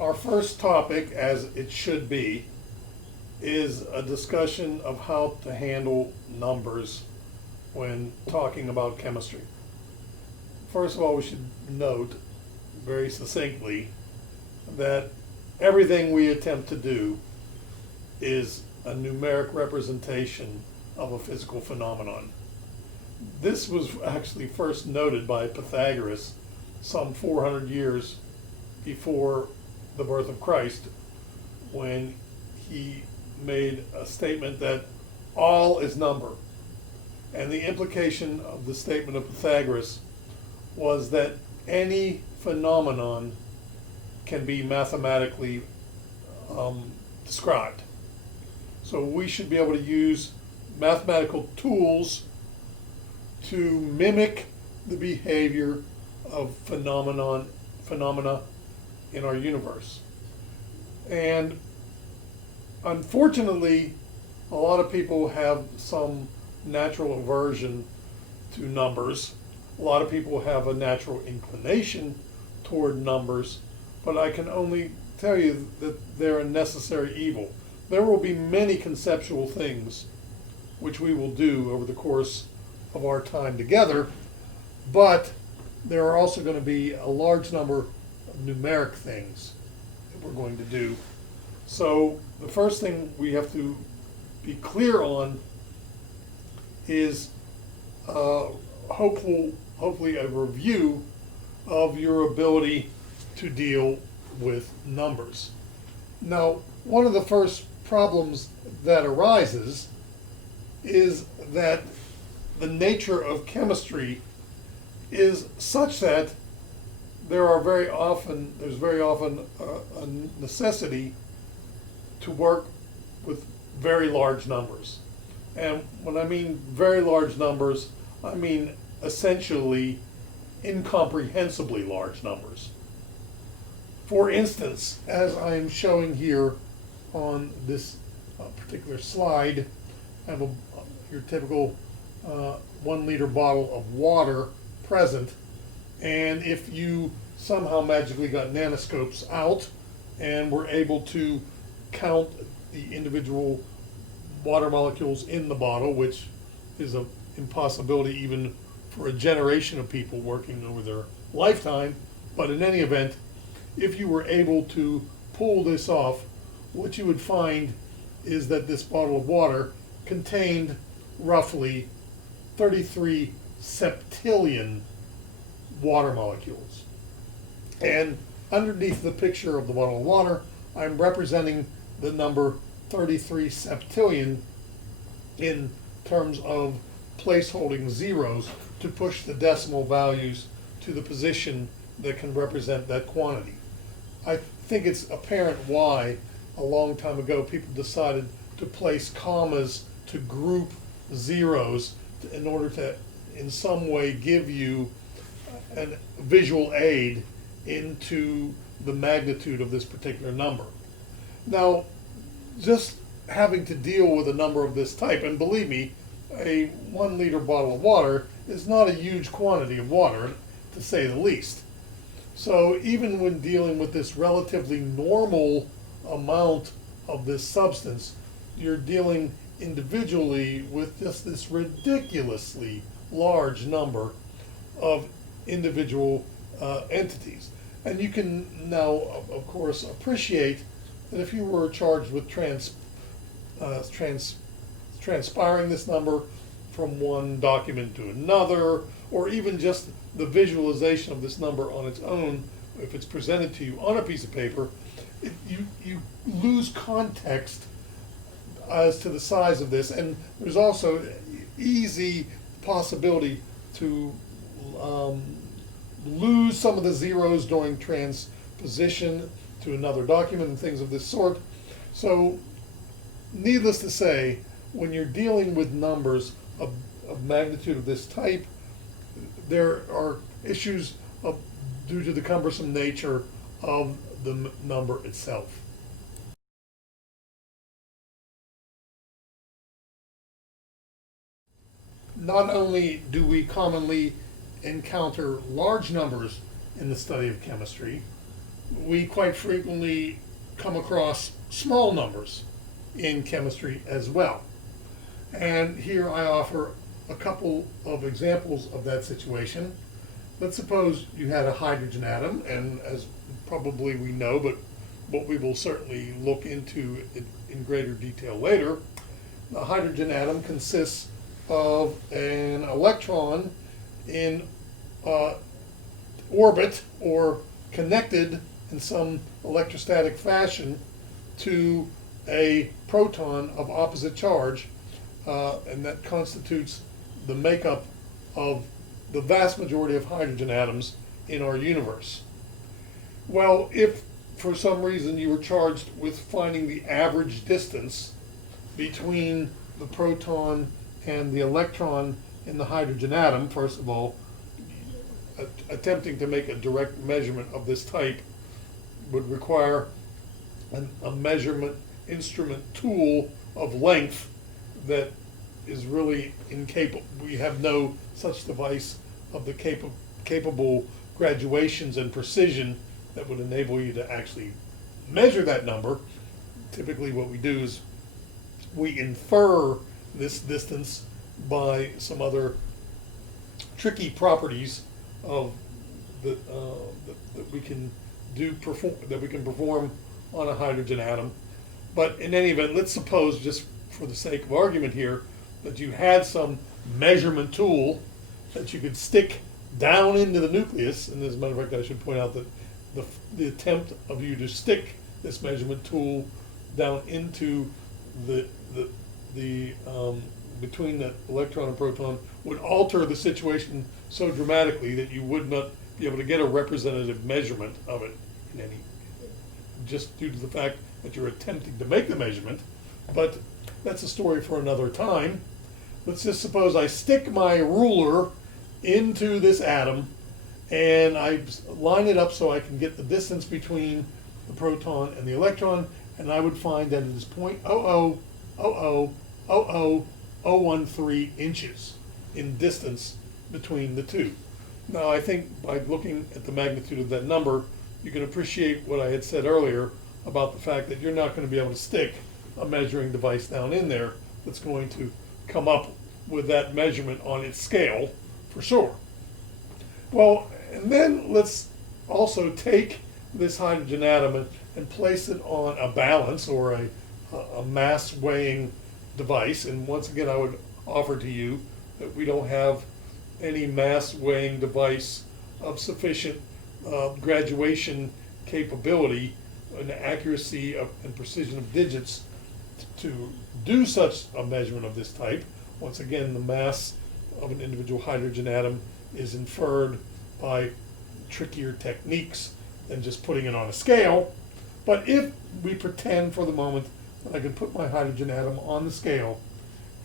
Our first topic, as it should be, is a discussion of how to handle numbers when talking about chemistry. First of all, we should note very succinctly that everything we attempt to do is a numeric representation of a physical phenomenon. This was actually first noted by Pythagoras some 400 years before the birth of Christ, when he made a statement that all is number. And the implication of the statement of Pythagoras was that any phenomenon can be mathematically described. So we should be able to use mathematical tools to mimic the behavior of phenomena in our universe. And unfortunately, a lot of people have some natural aversion to numbers. A lot of people have a natural inclination toward numbers, but I can only tell you that they're a necessary evil. There will be many conceptual things which we will do over the course of our time together, but there are also going to be a large number of numeric things that we're going to do. So the first thing we have to be clear on is hopefully a review of your ability to deal with numbers. Now, one of the first problems that arises is that the nature of chemistry is such that there's very often a necessity to work with very large numbers. And when I mean very large numbers, I mean essentially incomprehensibly large numbers. For instance, as I'm showing here on this particular slide, I have your typical 1 liter bottle of water present, and if you somehow magically got nanoscopes out and were able to count the individual water molecules in the bottle, which is an impossibility even for a generation of people working over their lifetime, but in any event, if you were able to pull this off, what you would find is that this bottle of water contained roughly 33 septillion water molecules. And underneath the picture of the bottle of water, I'm representing the number 33 septillion in terms of placeholding zeros to push the decimal values to the position that can represent that quantity. I think it's apparent why a long time ago people decided to place commas to group zeros in order to in some way give you a visual aid into the magnitude of this particular number. Now, just having to deal with a number of this type, and believe me, a 1 liter bottle of water is not a huge quantity of water, to say the least. So even when dealing with this relatively normal amount of this substance, you're dealing individually with just this ridiculously large number of individual entities. And you can now, of course, appreciate that if you were charged with transpiring this number from one document to another, or even just the visualization of this number on its own, if it's presented to you on a piece of paper, you lose context as to the size of this. And there's also easy possibility to lose some of the zeros during transposition to another document and things of this sort. So needless to say, when you're dealing with numbers of magnitude of this type, there are issues due to the cumbersome nature of the number itself. Not only do we commonly encounter large numbers in the study of chemistry, we quite frequently come across small numbers in chemistry as well. And here I offer a couple of examples of that situation. Let's suppose you had a hydrogen atom, and as probably we know, but what we will certainly look into it in greater detail later, the hydrogen atom consists of an electron in orbit or connected in some electrostatic fashion to a proton of opposite charge, and that constitutes the makeup of the vast majority of hydrogen atoms in our universe. Well, if for some reason you were charged with finding the average distance between the proton and the electron in the hydrogen atom, first of all, attempting to make a direct measurement of this type would require a measurement instrument tool of length that is really incapable. We have no such device of the capable graduations and precision that would enable you to actually measure that number. Typically what we do is we infer this distance by some other tricky properties of that we can perform on a hydrogen atom. But in any event, let's suppose, just for the sake of argument here, that you had some measurement tool that you could stick down into the nucleus. And as a matter of fact, I should point out that the attempt of you to stick this measurement tool down into the between the electron and proton would alter the situation so dramatically that you would not be able to get a representative measurement of it in any, just due to the fact that you're attempting to make the measurement. But that's a story for another time. Let's just suppose I stick my ruler into this atom and I line it up so I can get the distance between the proton and the electron, and I would find that it is 0.00000013 inches in distance between the two. Now I think by looking at the magnitude of that number, you can appreciate what I had said earlier about the fact that you're not going to be able to stick a measuring device down in there that's going to come up with that measurement on its scale for sure. Well, and then let's also take this hydrogen atom and place it on a balance or a mass weighing device. And once again, I would offer to you that we don't have any mass weighing device of sufficient graduation capability and accuracy and precision of digits to do such a measurement of this type. Once again, the mass of an individual hydrogen atom is inferred by trickier techniques than just putting it on a scale. But if we pretend for the moment that I can put my hydrogen atom on the scale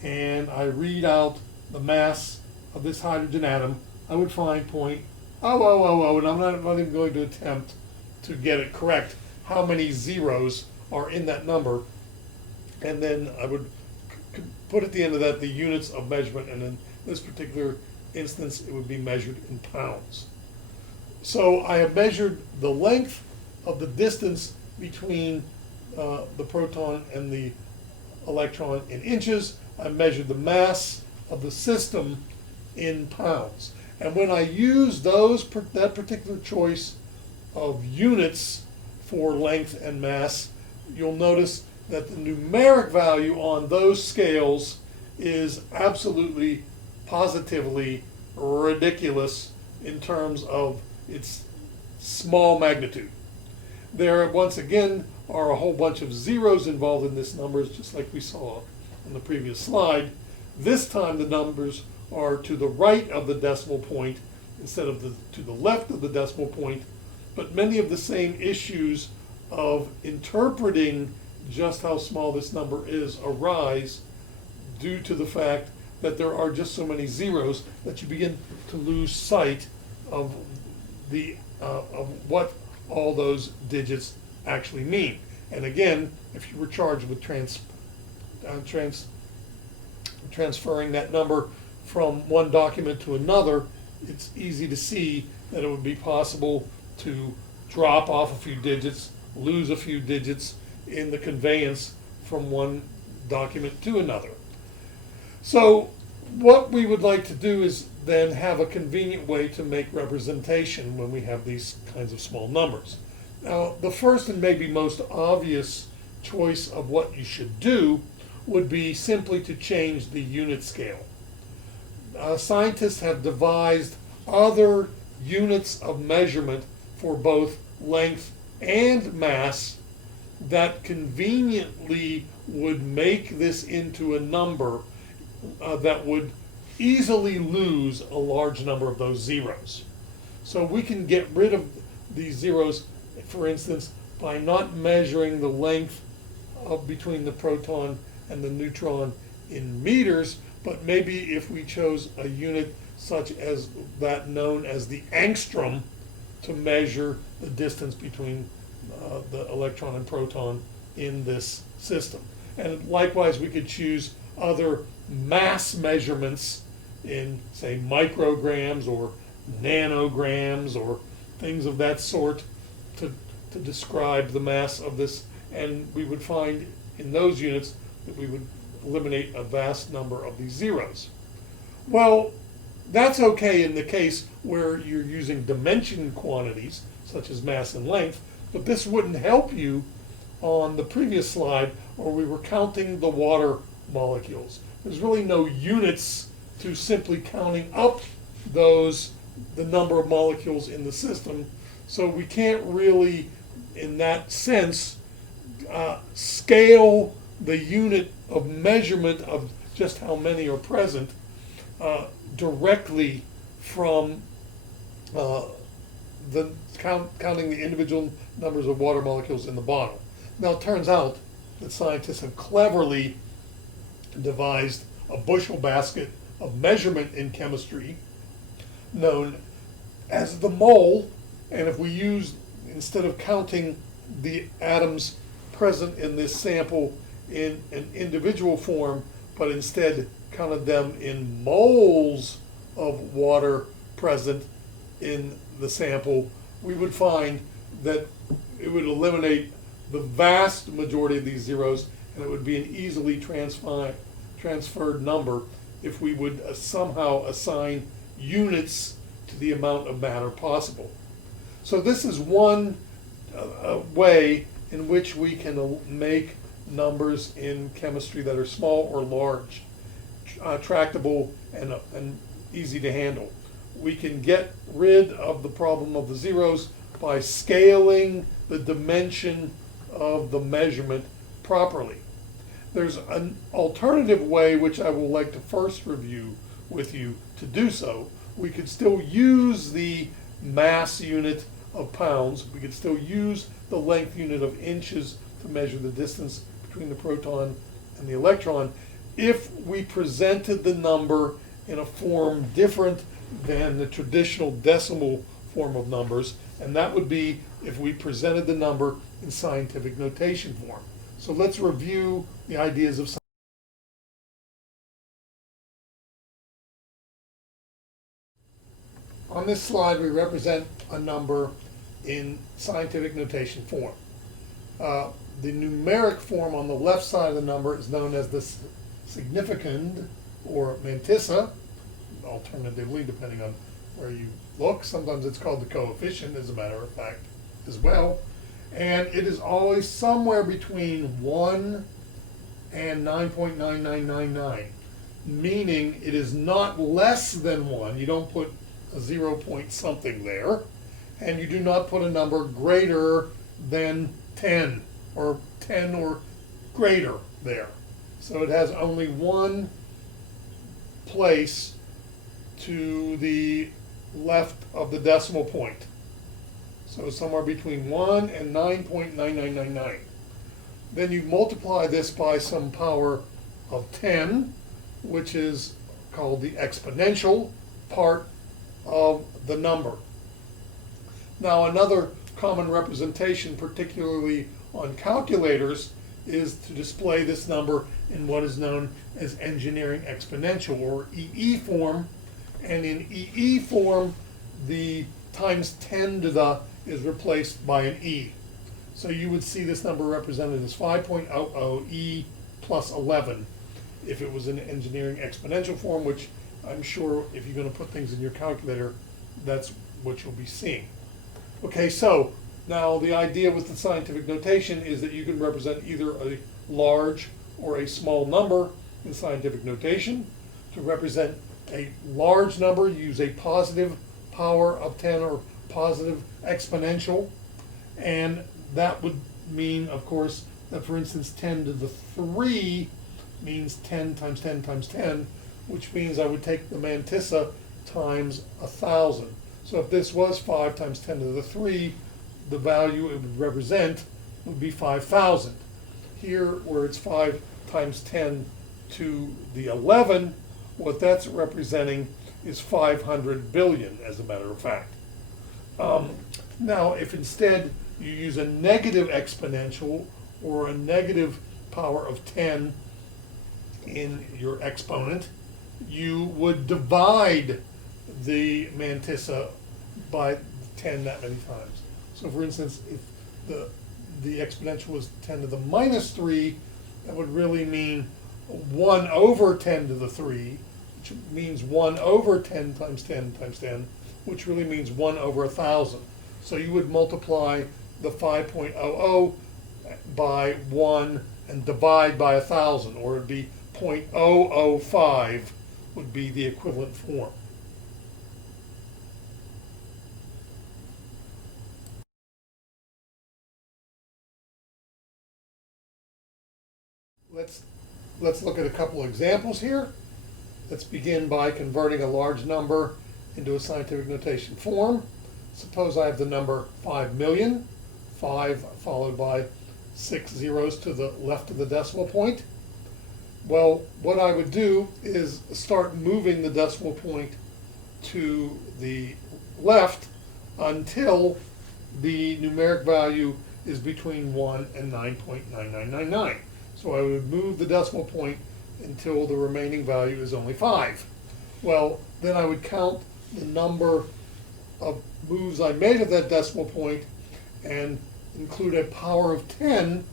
and I read out the mass of this hydrogen atom, I would find 0.0000, and I'm not even going to attempt to get it correct how many zeros are in that number, and then I would put at the end of that the units of measurement, and in this particular instance it would be measured in pounds. So I have measured the length of the distance between the proton and the electron in inches. I measured the mass of the system in pounds. And when I use that particular choice of units for length and mass, you'll notice that the numeric value on those scales is absolutely, positively ridiculous in terms of its small magnitude. There, once again, are a whole bunch of zeros involved in this numbers, just like we saw on the previous slide. This time the numbers are to the right of the decimal point instead of to the left of the decimal point, but many of the same issues of interpreting just how small this number is arise due to the fact that there are just so many zeros that you begin to lose sight of of what all those digits actually mean. And again, if you were charged with transferring that number from one document to another, it's easy to see that it would be possible to drop off a few digits, lose a few digits in the conveyance from one document to another. So what we would like to do is then have a convenient way to make representation when we have these kinds of small numbers. Now, the first and maybe most obvious choice of what you should do would be simply to change the unit scale. Scientists have devised other units of measurement for both length and mass that conveniently would make this into a number that would easily lose a large number of those zeros. So we can get rid of these zeros, for instance, by not measuring the length between the proton and the neutron in meters, but maybe if we chose a unit such as that known as the angstrom to measure the distance between the electron and proton in this system. And likewise, we could choose other mass measurements in, say, micrograms or nanograms or things of that sort to describe the mass of this, and we would find in those units that we would eliminate a vast number of these zeros. Well, that's okay in the case where you're using dimension quantities, such as mass and length, but this wouldn't help you on the previous slide where we were counting the water molecules. There's really no units to simply counting up the number of molecules in the system, so we can't really, in that sense, scale the unit of measurement of just how many are present directly from counting the individual numbers of water molecules in the bottle. Now it turns out that scientists have cleverly devised a bushel basket of measurement in chemistry known as the mole, and if we use, instead of counting the atoms present in this sample in an individual form, but instead counted them in moles of water present in the sample, we would find that it would eliminate the vast majority of these zeros, and it would be an easily transferred number if we would somehow assign units to the amount of matter possible. So this is one way in which we can make numbers in chemistry that are small or large, tractable and easy to handle. We can get rid of the problem of the zeros by scaling the dimension of the measurement properly. There's an alternative way which I would like to first review with you to do so. We could still use the mass unit of pounds. We could still use the length unit of inches to measure the distance between the proton and the electron if we presented the number in a form different than the traditional decimal form of numbers, and that would be if we presented the number in scientific notation form. So let's review the ideas of science. On this slide, we represent a number in scientific notation form. The numeric form on the left side of the number is known as the significand or mantissa, alternatively, depending on where you look. Sometimes it's called the coefficient, as a matter of fact, as well. And it is always somewhere between 1 and 9.9999, meaning it is not less than 1. You don't put a 0 point something there, and you do not put a number greater than 10 or greater there. So it has only one place to the left of the decimal point. So somewhere between 1 and 9.9999. Then you multiply this by some power of 10, which is called the exponential part of the number. Now another common representation, particularly on calculators, is to display this number in what is known as engineering exponential, or EE form. And in EE form, the times 10 to the is replaced by an E. So you would see this number represented as 5.00 E plus 11 if it was in engineering exponential form, which I'm sure if you're going to put things in your calculator, that's what you'll be seeing. Okay, so now the idea with the scientific notation is that you can represent either a large or a small number in scientific notation. To represent a large number, use a positive power of 10 or positive exponential, and that would mean, of course, that for instance 10 to the 3 means 10 times 10 times 10, which means I would take the mantissa times 1,000. So if this was 5 times 10 to the 3, the value it would represent would be 5,000. Here, where it's 5 times 10 to the 11, what that's representing is 500 billion, as a matter of fact. Now, if instead you use a negative exponential or a negative power of 10 in your exponent, you would divide the mantissa by 10 that many times. So for instance, if the exponential was 10 to the minus 3, that would really mean 1 over 10 to the 3, which means 1 over 10 times 10 times 10, which really means 1 over 1,000. So you would multiply the 5.00 by 1 and divide by 1,000, or it would be 0.005 would be the equivalent form. Let's look at a couple of examples here. Let's begin by converting a large number into a scientific notation form. Suppose I have the number 5 million, 5 followed by 6 zeros to the left of the decimal point. Well, what I would do is start moving the decimal point to the left until the numeric value is between 1 and 9.9999. So I would move the decimal point until the remaining value is only 5. Well, then I would count the number of moves I made at that decimal point and include a power of 10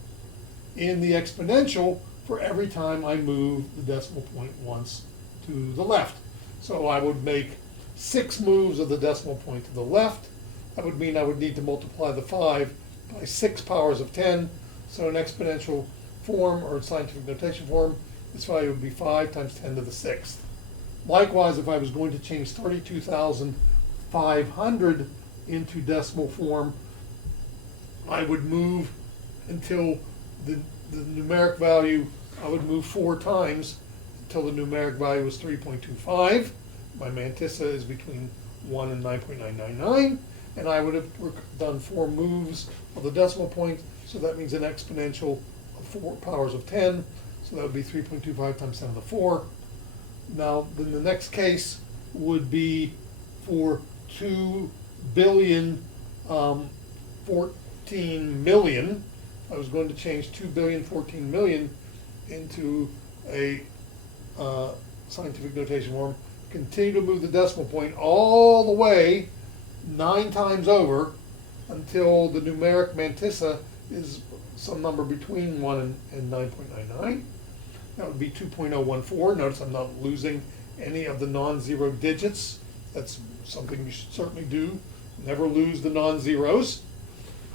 in the exponential for every time I move the decimal point once to the left. So I would make 6 moves of the decimal point to the left. That would mean I would need to multiply the 5 by 6 powers of 10. So an exponential form or scientific notation form, this value would be 5 times 10 to the 6th. Likewise, if I was going to change 32,500 into decimal form, I would move until the numeric value, I would move 4 times until the numeric value was 3.25. My mantissa is between 1 and 9.999, and I would have done 4 moves of the decimal point, so that means an exponential of 4 powers of 10, so that would be 3.25 times 10 to the 4. Now, then the next case would be for 2,014,000,000. I was going to change 2,014,000,000 into a scientific notation form. Continue to move the decimal point all the way 9 times over until the numeric mantissa is some number between 1 and 9.99. That would be 2.014. Notice I'm not losing any of the non-zero digits. That's something you should certainly do. Never lose the non-zeros.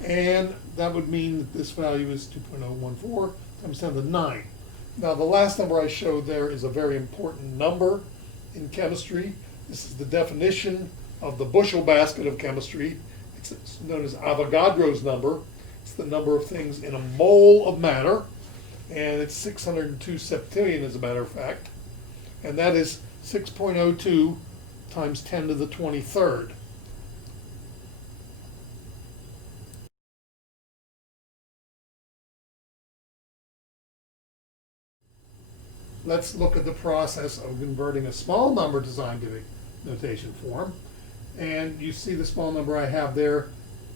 And that would mean that this value is 2.014 times 10 to the 9. Now the last number I showed there is a very important number in chemistry. This is the definition of the bushel basket of chemistry. It's known as Avogadro's number. It's the number of things in a mole of matter, and it's 602 septillion as a matter of fact, and that is 6.02 times 10 to the 23rd. Let's look at the process of converting a small number to scientific notation form. And you see the small number I have there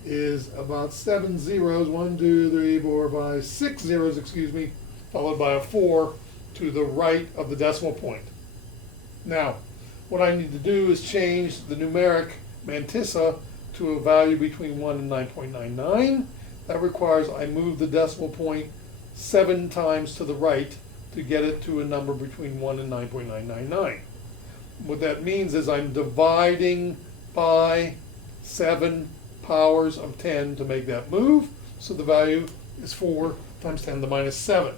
is about 7 zeros, 1, 2, 3, 4, 5, 6 zeros, excuse me, followed by a 4 to the right of the decimal point. Now, what I need to do is change the numeric mantissa to a value between 1 and 9.99. That requires I move the decimal point 7 times to the right to get it to a number between 1 and 9.999. What that means is I'm dividing by 7 powers of 10 to make that move, so the value is 4 times 10 to the minus 7.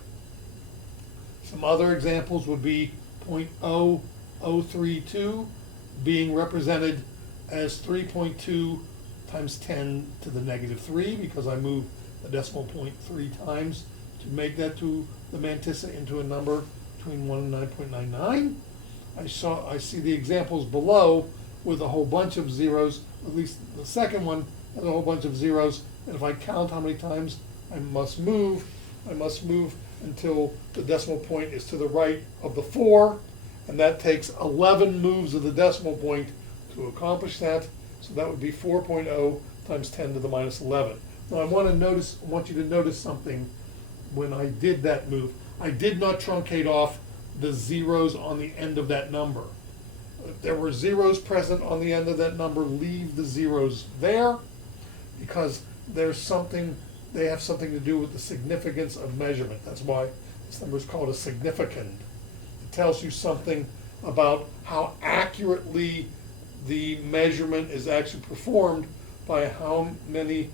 Some other examples would be 0.0032 being represented as 3.2 times 10 to the negative 3, because I move the decimal point 3 times to make that to the mantissa into a number between 1 and 9.99. I see the examples below with a whole bunch of zeros, at least the second one has a whole bunch of zeros, and if I count how many times I must move until the decimal point is to the right of the 4, and that takes 11 moves of the decimal point to accomplish that, so that would be 4.0 times 10 to the minus 11. Now I want you to notice something when I did that move. I did not truncate off the zeros on the end of that number. If there were zeros present on the end of that number, leave the zeros there, because they have something to do with the significance of measurement. That's why this number is called a significand. It tells you something about how accurately the measurement is actually performed by how many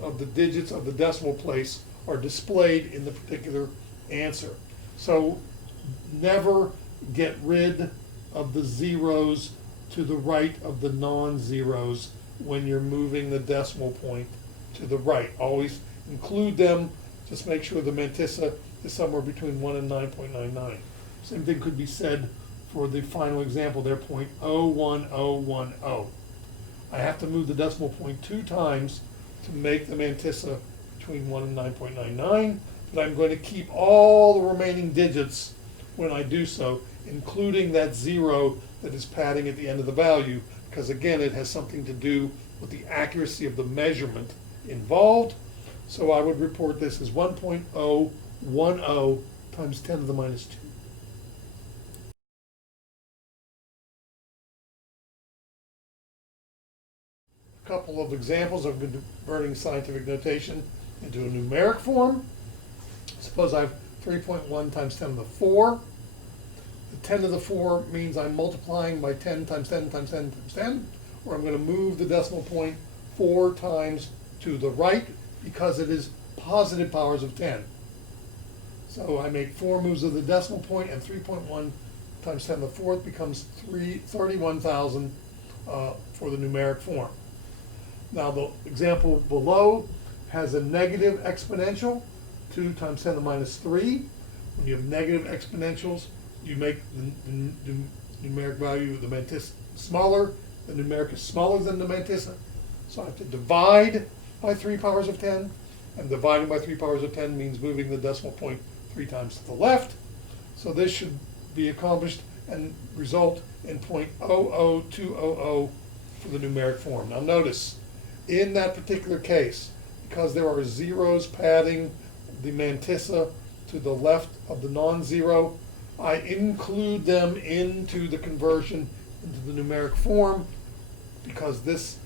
of the digits of the decimal place are displayed in the particular answer. So never get rid of the zeros to the right of the non-zeros when you're moving the decimal point to the right. Always include them. Just make sure the mantissa is somewhere between 1 and 9.99. Same thing could be said for the final example there, 0.01010. I have to move the decimal point 2 times to make the mantissa between 1 and 9.99, but I'm going to keep all the remaining digits when I do so, including that 0 that is padding at the end of the value, because again, it has something to do with the accuracy of the measurement involved. So I would report this as 1.010 times 10 to the minus 2. A couple of examples of converting scientific notation into a numeric form. Suppose I have 3.1 times 10 to the 4. The 10 to the 4 means I'm multiplying by 10 times 10 times 10 times 10, or I'm going to move the decimal point 4 times to the right because it is positive powers of 10. So I make 4 moves of the decimal point, and 3.1 times 10 to the 4th becomes 31,000 for the numeric form. Now the example below has a negative exponential, 2 times 10 to the minus 3. When you have negative exponentials, you make the numeric value of the mantissa smaller. The numeric is smaller than the mantissa. So I have to divide by 3 powers of 10. And dividing by 3 powers of 10 means moving the decimal point 3 times to the left. So this should be accomplished and result in 0.00200 for the numeric form. Now notice, in that particular case, because there are zeros padding the mantissa to the left of the non-zero, I include them into the conversion into the numeric form, because these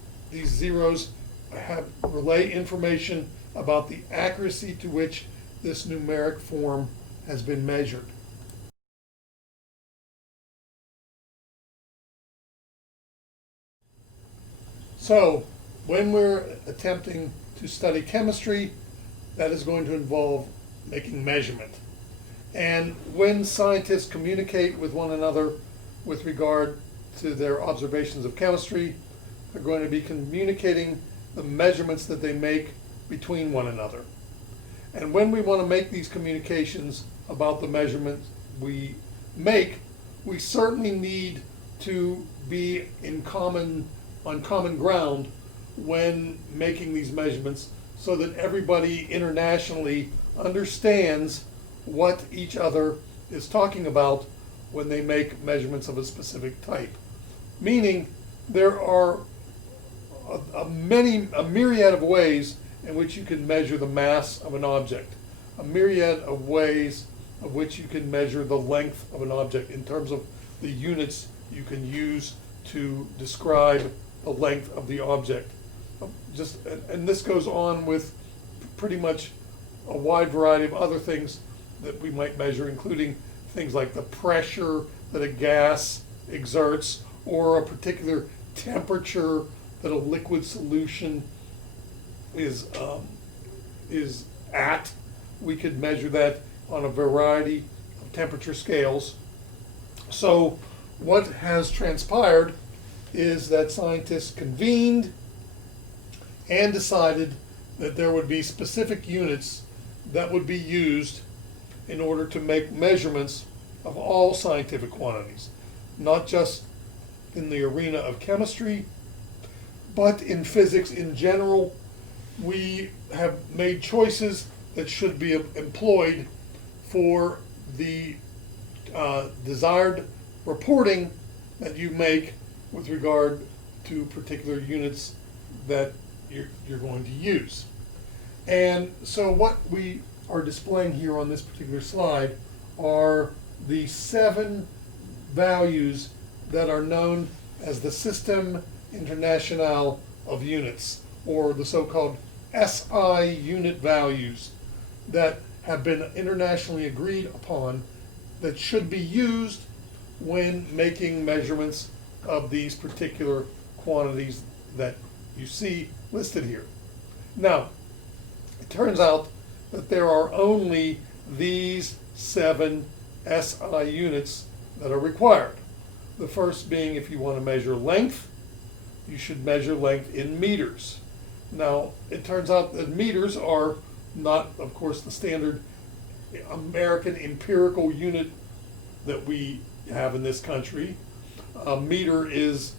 zeros relay information about the accuracy to which this numeric form has been measured. So when we're attempting to study chemistry, that is going to involve making measurement. And when scientists communicate with one another with regard to their observations of chemistry, they're going to be communicating the measurements that they make between one another. And when we want to make these communications about the measurements we make, we certainly need to be on common ground when making these measurements, so that everybody internationally understands what each other is talking about when they make measurements of a specific type. Meaning, there are a myriad of ways in which you can measure the mass of an object, a myriad of ways of which you can measure the length of an object in terms of the units you can use to describe the length of the object. And this goes on with pretty much a wide variety of other things that we might measure, including things like the pressure that a gas exerts, or a particular temperature that a liquid solution is at. We could measure that on a variety of temperature scales. So what has transpired is that scientists convened and decided that there would be specific units that would be used in order to make measurements of all scientific quantities, not just in the arena of chemistry, but in physics in general. We have made choices that should be employed for the desired reporting that you make with regard to particular units that you're going to use. And so what we are displaying here on this particular slide are the 7 values that are known as the System International of Units, or the so-called SI unit values that have been internationally agreed upon that should be used when making measurements of these particular quantities that you see listed here. Now, it turns out that there are only these 7 SI units that are required. The first being, if you want to measure length, you should measure length in meters. Now, it turns out that meters are not, of course, the standard American empirical unit that we have in this country. A meter is,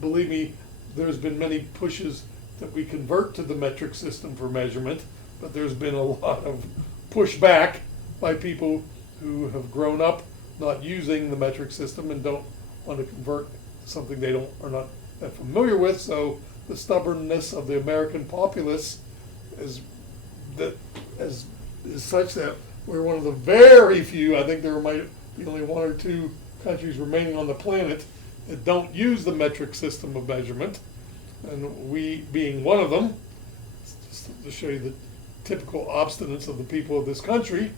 believe me, there's been many pushes that we convert to the metric system for measurement, but there's been a lot of pushback by people who have grown up not using the metric system and don't want to convert to something they are not that familiar with. So the stubbornness of the American populace is such that we're one of the very few, I think there might be only 1 or 2 countries remaining on the planet that don't use the metric system of measurement, and we being one of them. Just to show you the typical obstinance of the people of this country.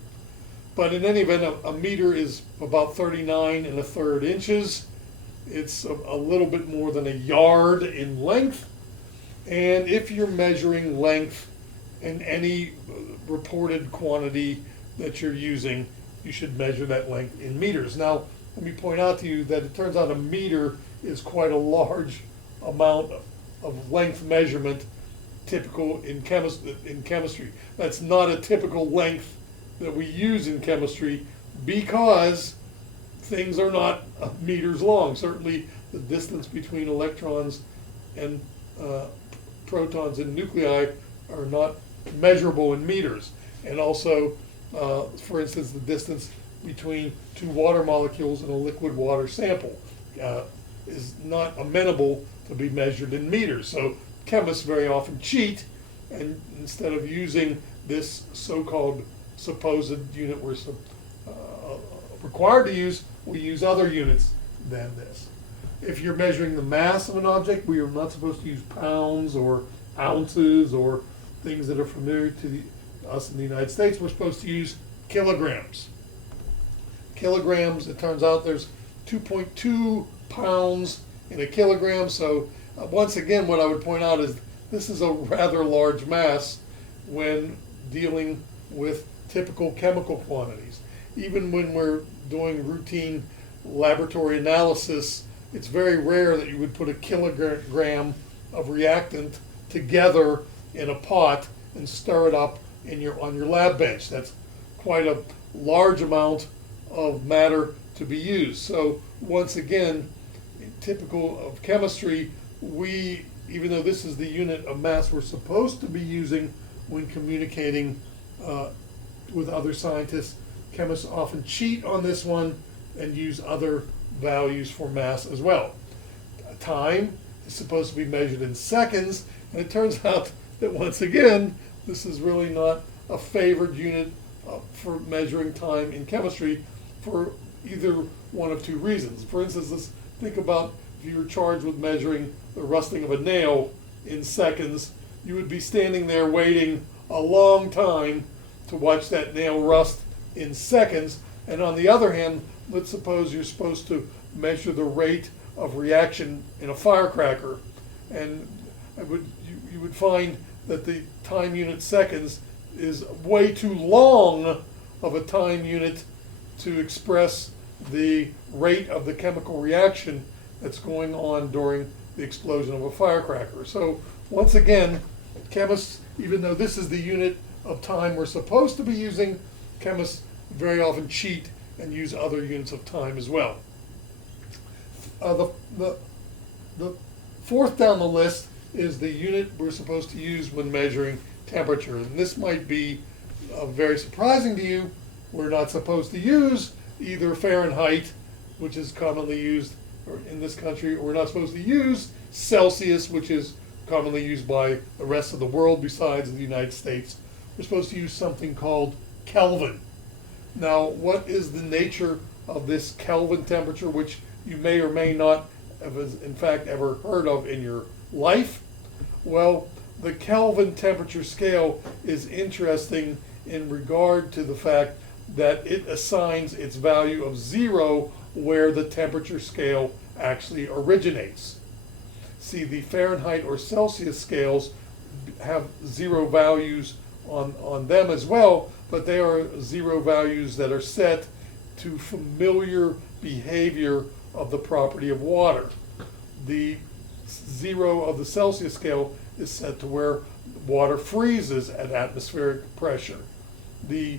But in any event, a meter is about 39 1/3 inches. It's a little bit more than a yard in length. And if you're measuring length in any reported quantity that you're using, you should measure that length in meters. Now, let me point out to you that it turns out a meter is quite a large amount of length measurement typical in chemistry. That's not a typical length that we use in chemistry because things are not meters long. Certainly the distance between electrons and protons in nuclei are not measurable in meters. And also, for instance, the distance between 2 water molecules in a liquid water sample is not amenable to be measured in meters. So chemists very often cheat, and instead of using this so-called supposed unit we're required to use, we use other units than this. If you're measuring the mass of an object, we are not supposed to use pounds or ounces or things that are familiar to us in the United States. We're supposed to use kilograms. Kilograms, it turns out there's 2.2 pounds in a kilogram. So once again, what I would point out is this is a rather large mass when dealing with typical chemical quantities. Even when we're doing routine laboratory analysis, it's very rare that you would put a kilogram of reactant together in a pot and stir it up on your lab bench. That's quite a large amount of matter to be used. So once again, typical of chemistry, even though this is the unit of mass we're supposed to be using when communicating with other scientists, chemists often cheat on this one and use other values for mass as well. Time is supposed to be measured in seconds, and it turns out that once again, this is really not a favored unit for measuring time in chemistry for either one of 2 reasons. For instance, let's think about if you were charged with measuring the rusting of a nail in seconds, you would be standing there waiting a long time to watch that nail rust in seconds. And on the other hand, let's suppose you're supposed to measure the rate of reaction in a firecracker, and you would find that the time unit seconds is way too long of a time unit to express the rate of the chemical reaction that's going on during the explosion of a firecracker. So once again, chemists, even though this is the unit of time we're supposed to be using, chemists very often cheat and use other units of time as well. The fourth down the list is the unit we're supposed to use when measuring temperature. And this might be very surprising to you. We're not supposed to use either Fahrenheit, which is commonly used in this country, or we're not supposed to use Celsius, which is commonly used by the rest of the world besides the United States. We're supposed to use something called Kelvin. Now, what is the nature of this Kelvin temperature, which you may or may not have in fact ever heard of in your life? Well, the Kelvin temperature scale is interesting in regard to the fact that it assigns its value of 0 where the temperature scale actually originates. See, the Fahrenheit or Celsius scales have 0 values on them as well, but they are 0 values that are set to familiar behavior of the property of water. The 0 of the Celsius scale is set to where water freezes at atmospheric pressure. The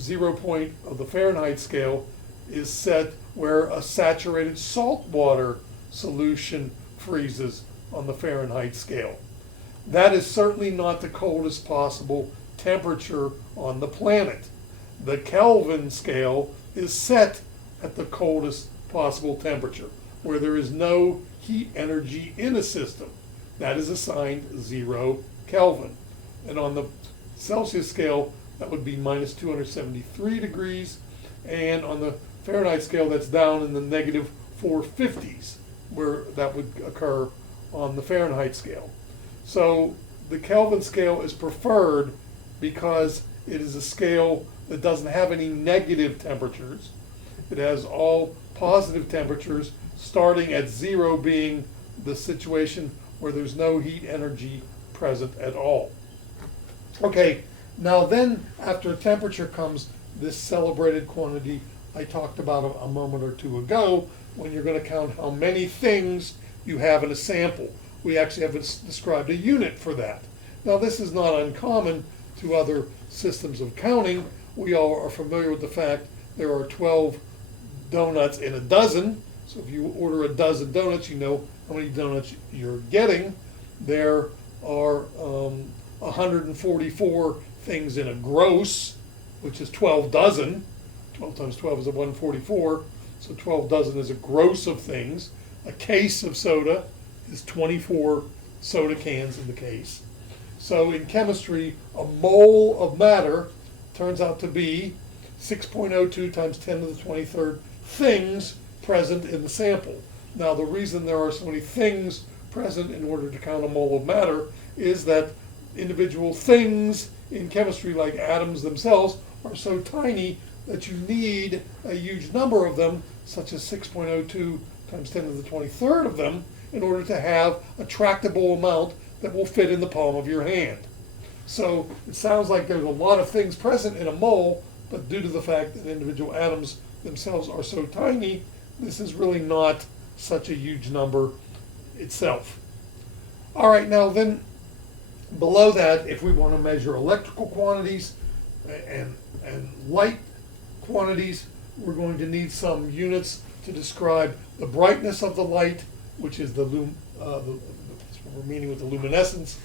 0 point of the Fahrenheit scale is set where a saturated salt water solution freezes on the Fahrenheit scale. That is certainly not the coldest possible temperature on the planet. The Kelvin scale is set at the coldest possible temperature, where there is no heat energy in a system. That is assigned 0 Kelvin. And on the Celsius scale, that would be minus 273 degrees. And on the Fahrenheit scale, that's down in the negative 450s, where that would occur on the Fahrenheit scale. So the Kelvin scale is preferred because it is a scale that doesn't have any negative temperatures. It has all positive temperatures, starting at 0 being the situation where there's no heat energy present at all. Okay, now then after temperature comes this celebrated quantity I talked about a moment or two ago, when you're going to count how many things you have in a sample. We actually have described a unit for that. Now this is not uncommon to other systems of counting. We all are familiar with the fact there are 12 donuts in a dozen. So if you order a dozen donuts, you know how many donuts you're getting. There are 144 things in a gross, which is 12 dozen. 12 times 12 is 144. So 12 dozen is a gross of things. A case of soda is 24 soda cans in the case. So in chemistry, a mole of matter turns out to be 6.02 times 10 to the 23rd things present in the sample. Now the reason there are so many things present in order to count a mole of matter is that individual things in chemistry, like atoms themselves, are so tiny that you need a huge number of them, such as 6.02 times 10 to the 23rd of them, in order to have a tractable amount that will fit in the palm of your hand. So it sounds like there's a lot of things present in a mole, but due to the fact that individual atoms themselves are so tiny, this is really not such a huge number itself. All right, now then below that, if we want to measure electrical quantities and light quantities, we're going to need some units to describe the brightness of the light, which is that's what we're meaning with the luminescence.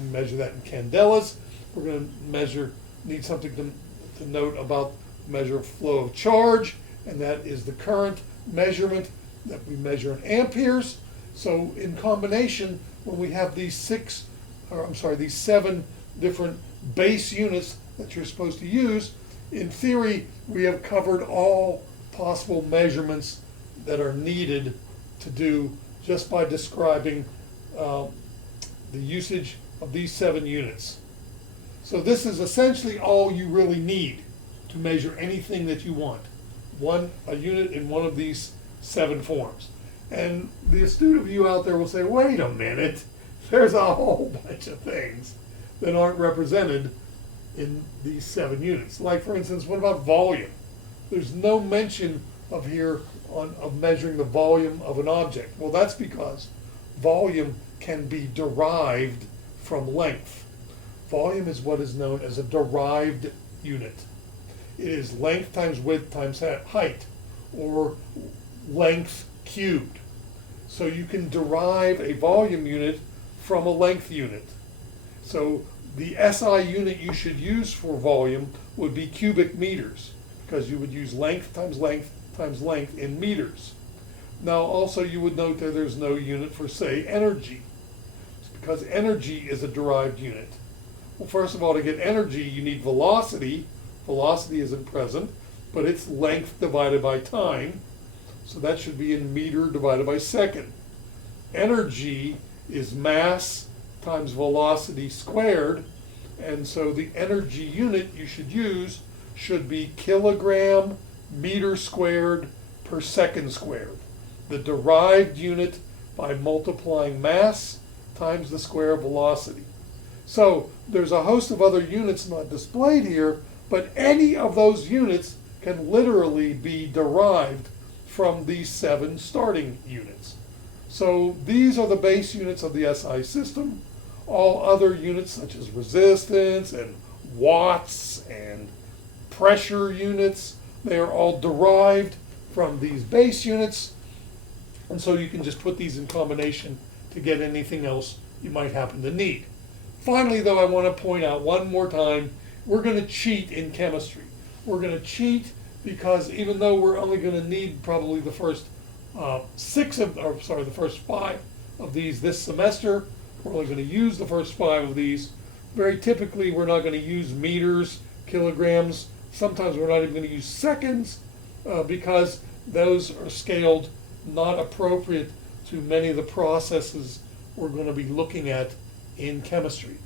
We measure that in candelas. We're going to need something to note about measure of flow of charge, and that is the current measurement that we measure in amperes. So in combination, when we have these 7 different base units that you're supposed to use, in theory, we have covered all possible measurements that are needed to do just by describing the usage of these 7 units. So this is essentially all you really need to measure anything that you want. A unit in one of these 7 forms. And the astute of you out there will say, wait a minute, there's a whole bunch of things that aren't represented in these 7 units. Like, for instance, what about volume? There's no mention of measuring the volume of an object. Well, that's because volume can be derived from length. Volume is what is known as a derived unit. It is length times width times height, or length cubed. So you can derive a volume unit from a length unit. So the SI unit you should use for volume would be cubic meters, because you would use length times length times length in meters. Now also you would note that there's no unit for, say, energy, because energy is a derived unit. Well, first of all, to get energy you need velocity. Velocity isn't present, but it's length divided by time. So that should be in meter divided by second. Energy is mass times velocity squared, and so the energy unit you should use should be kilogram meter squared per second squared. The derived unit by multiplying mass times the square of velocity. So there's a host of other units not displayed here, but any of those units can literally be derived from these 7 starting units. So these are the base units of the SI system. All other units such as resistance and watts and pressure units, they are all derived from these base units. And so you can just put these in combination to get anything else you might happen to need. Finally, though, I want to point out one more time, we're going to cheat in chemistry. We're going to cheat because even though we're only going to need probably the first the first 5 of these this semester, we're only going to use the first 5 of these. Very typically, we're not going to use meters, kilograms. Sometimes we're not even going to use seconds because those are scaled not appropriate to many of the processes we're going to be looking at in chemistry.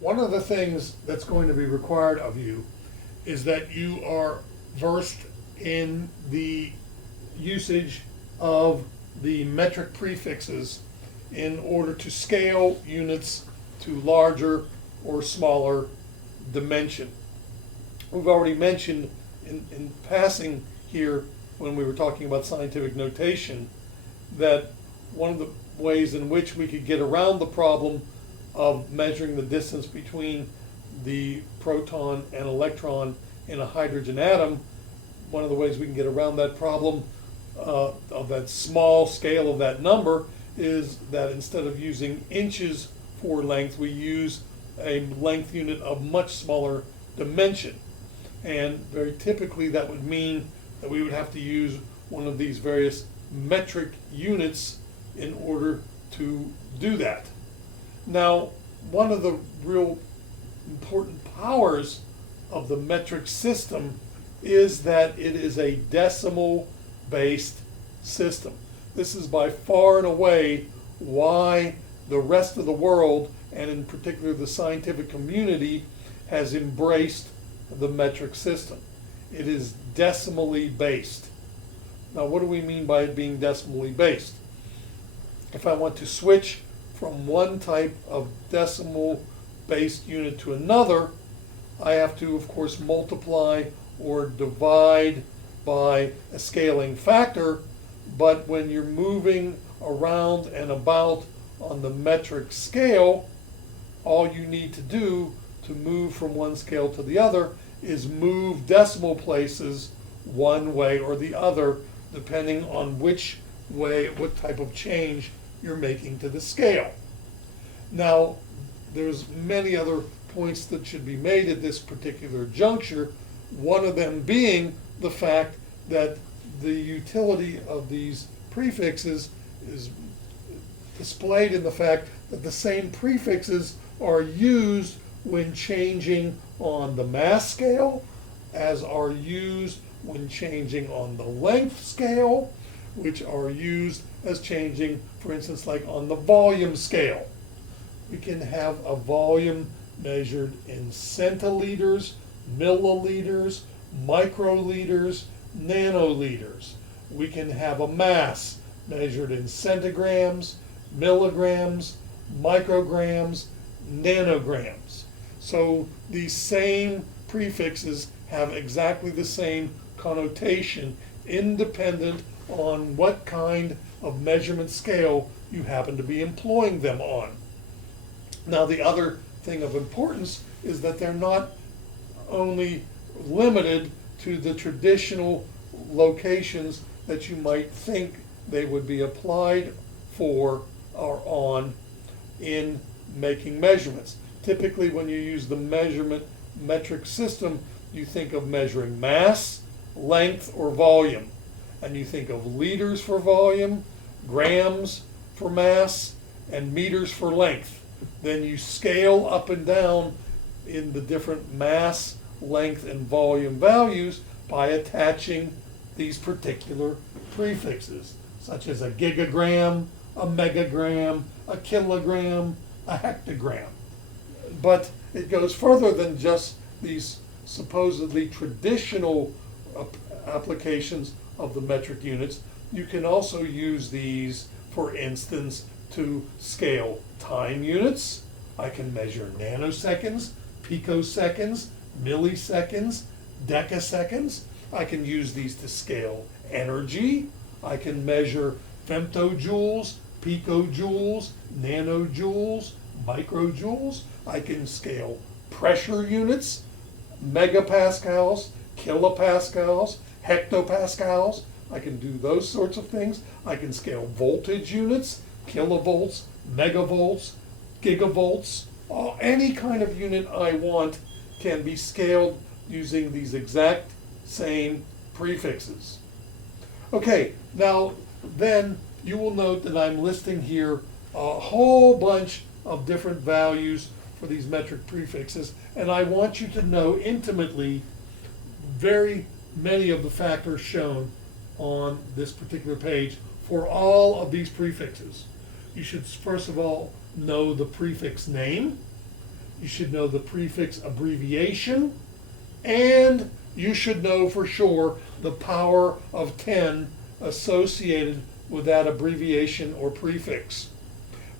One of the things that's going to be required of you is that you are versed in the usage of the metric prefixes in order to scale units to larger or smaller dimension. We've already mentioned in passing here when we were talking about scientific notation that one of the ways in which we could get around the problem of measuring the distance between the proton and electron in a hydrogen atom, one of the ways we can get around that problem of that small scale of that number is that instead of using inches for length, we use a length unit of much smaller dimension. And very typically that would mean that we would have to use one of these various metric units in order to do that. Now, one of the real important powers of the metric system is that it is a decimal-based system. This is by far and away why the rest of the world, and in particular the scientific community, has embraced the metric system. It is decimally based. Now, what do we mean by it being decimally based? If I want to switch from one type of decimal-based unit to another, I have to, of course, multiply or divide by a scaling factor, but when you're moving around and about on the metric scale, all you need to do to move from one scale to the other is move decimal places one way or the other, depending on which way, what type of change you're making to the scale. Now, there's many other points that should be made at this particular juncture, one of them being the fact that the utility of these prefixes is displayed in the fact that the same prefixes are used when changing on the mass scale, as are used when changing on the length scale, which are used as changing, for instance, like on the volume scale. We can have a volume measured in centiliters, milliliters, microliters, nanoliters. We can have a mass measured in centigrams, milligrams, micrograms, nanograms. So these same prefixes have exactly the same connotation, independent on what kind of measurement scale you happen to be employing them on. Now, the other thing of importance is that they're not only limited to the traditional locations that you might think they would be applied for or on in making measurements. Typically, when you use the measurement metric system, you think of measuring mass, length, or volume. And you think of liters for volume, grams for mass, and meters for length. Then you scale up and down in the different mass, length, and volume values by attaching these particular prefixes, such as a gigagram, a megagram, a kilogram, a hectogram. But it goes further than just these supposedly traditional applications of the metric units. You can also use these, for instance, to scale time units. I can measure nanoseconds, picoseconds, milliseconds, decaseconds. I can use these to scale energy. I can measure femtojoules, picojoules, nanojoules, microjoules. I can scale pressure units, megapascals, kilopascals, hectopascals. I can do those sorts of things. I can scale voltage units, kilovolts, megavolts, gigavolts. Any kind of unit I want can be scaled using these exact same prefixes. Okay, now then you will note that I'm listing here a whole bunch of different values for these metric prefixes, and I want you to know intimately very many of the factors shown on this particular page for all of these prefixes. You should first of all know the prefix name, you should know the prefix abbreviation, and you should know for sure the power of 10 associated with that abbreviation or prefix.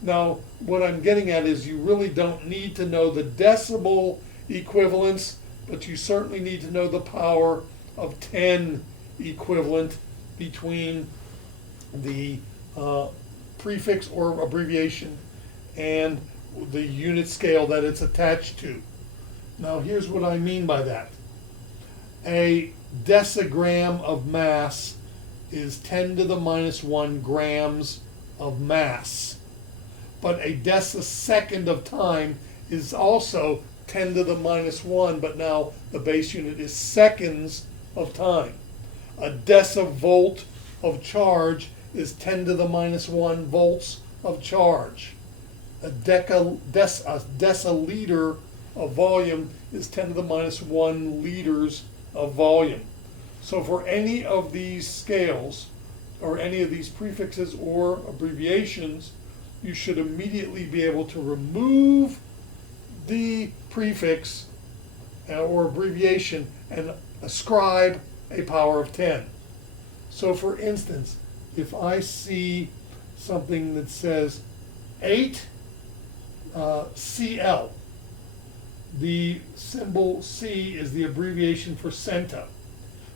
Now, what I'm getting at is you really don't need to know the decimal equivalents, but you certainly need to know the power of 10 equivalent between the prefix or abbreviation and the unit scale that it's attached to. Now, here's what I mean by that. A decigram of mass is 10 to the minus 1 grams of mass. But a decasecond of time is also 10 to the minus 1, but now the base unit is seconds of time. A decivolt of charge is 10 to the minus 1 volts of charge. A deciliter of volume is 10 to the minus 1 liters of volume. So for any of these scales, or any of these prefixes or abbreviations, you should immediately be able to remove the prefix or abbreviation and ascribe a power of 10. So for instance, if I see something that says 8 CL, the symbol C is the abbreviation for centa.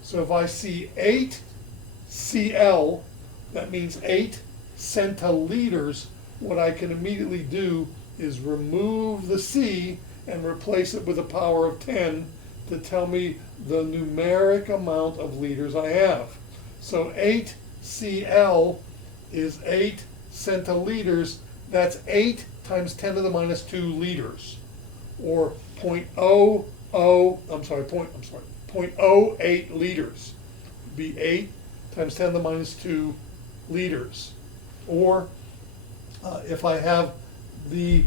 So if I see 8 CL, that means 8 centiliters. What I can immediately do is remove the C and replace it with a power of 10 to tell me the numeric amount of liters I have. So 8 CL is 8 centiliters. That's 8 times 10 to the minus 2 liters, or 0.08 liters. Would be 8 times 10 to the minus 2 liters. Or if I have the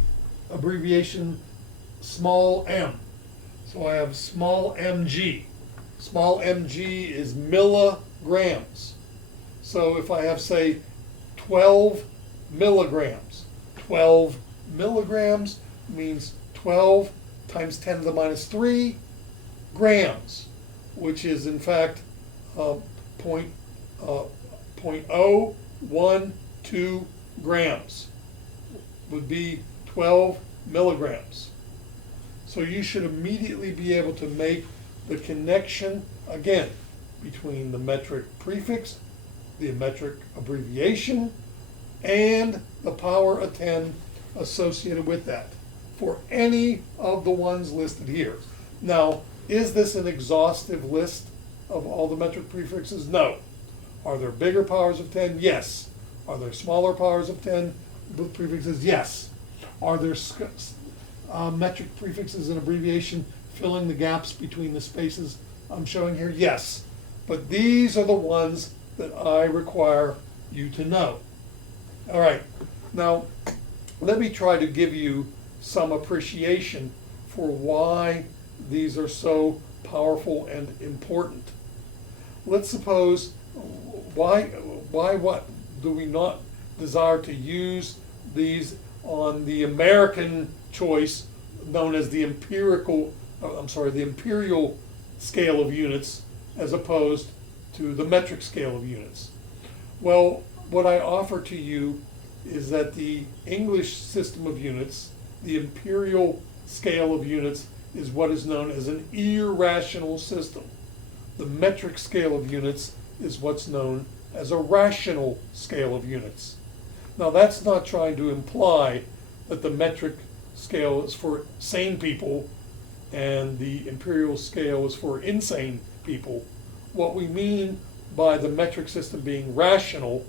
abbreviation small m, so I have small mg. Small mg is milligrams. So if I have, say, 12 milligrams, 12 milligrams means 12 times 10 to the minus 3 grams, which is in fact point, 0.012 grams would be 12 milligrams. So you should immediately be able to make the connection, again, between the metric prefix, the metric abbreviation, and the power of 10 associated with that for any of the ones listed here. Now, is this an exhaustive list of all the metric prefixes? No. Are there bigger powers of 10? Yes. Are there smaller powers of 10 with prefixes? Yes. Are there metric prefixes and abbreviation filling the gaps between the spaces I'm showing here? Yes. But these are the ones that I require you to know. All right. Now, let me try to give you some appreciation for why these are so powerful and important. Let's suppose, what do we not desire to use these on the American choice known as the imperial scale of units as opposed to the metric scale of units? Well, what I offer to you is that the English system of units, the imperial scale of units, is what is known as an irrational system. The metric scale of units is what's known as a rational scale of units. Now, that's not trying to imply that the metric scale is for sane people and the imperial scale is for insane people. What we mean by the metric system being rational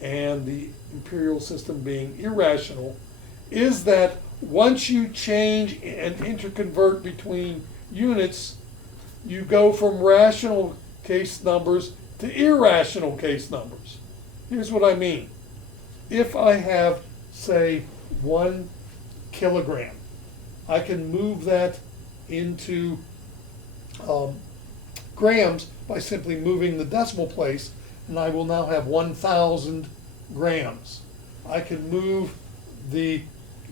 and the imperial system being irrational is that once you change and interconvert between units, you go from rational case numbers to irrational case numbers. Here's what I mean. If I have, say, 1 kilogram, I can move that into grams by simply moving the decimal place, and I will now have 1,000 grams. I can move the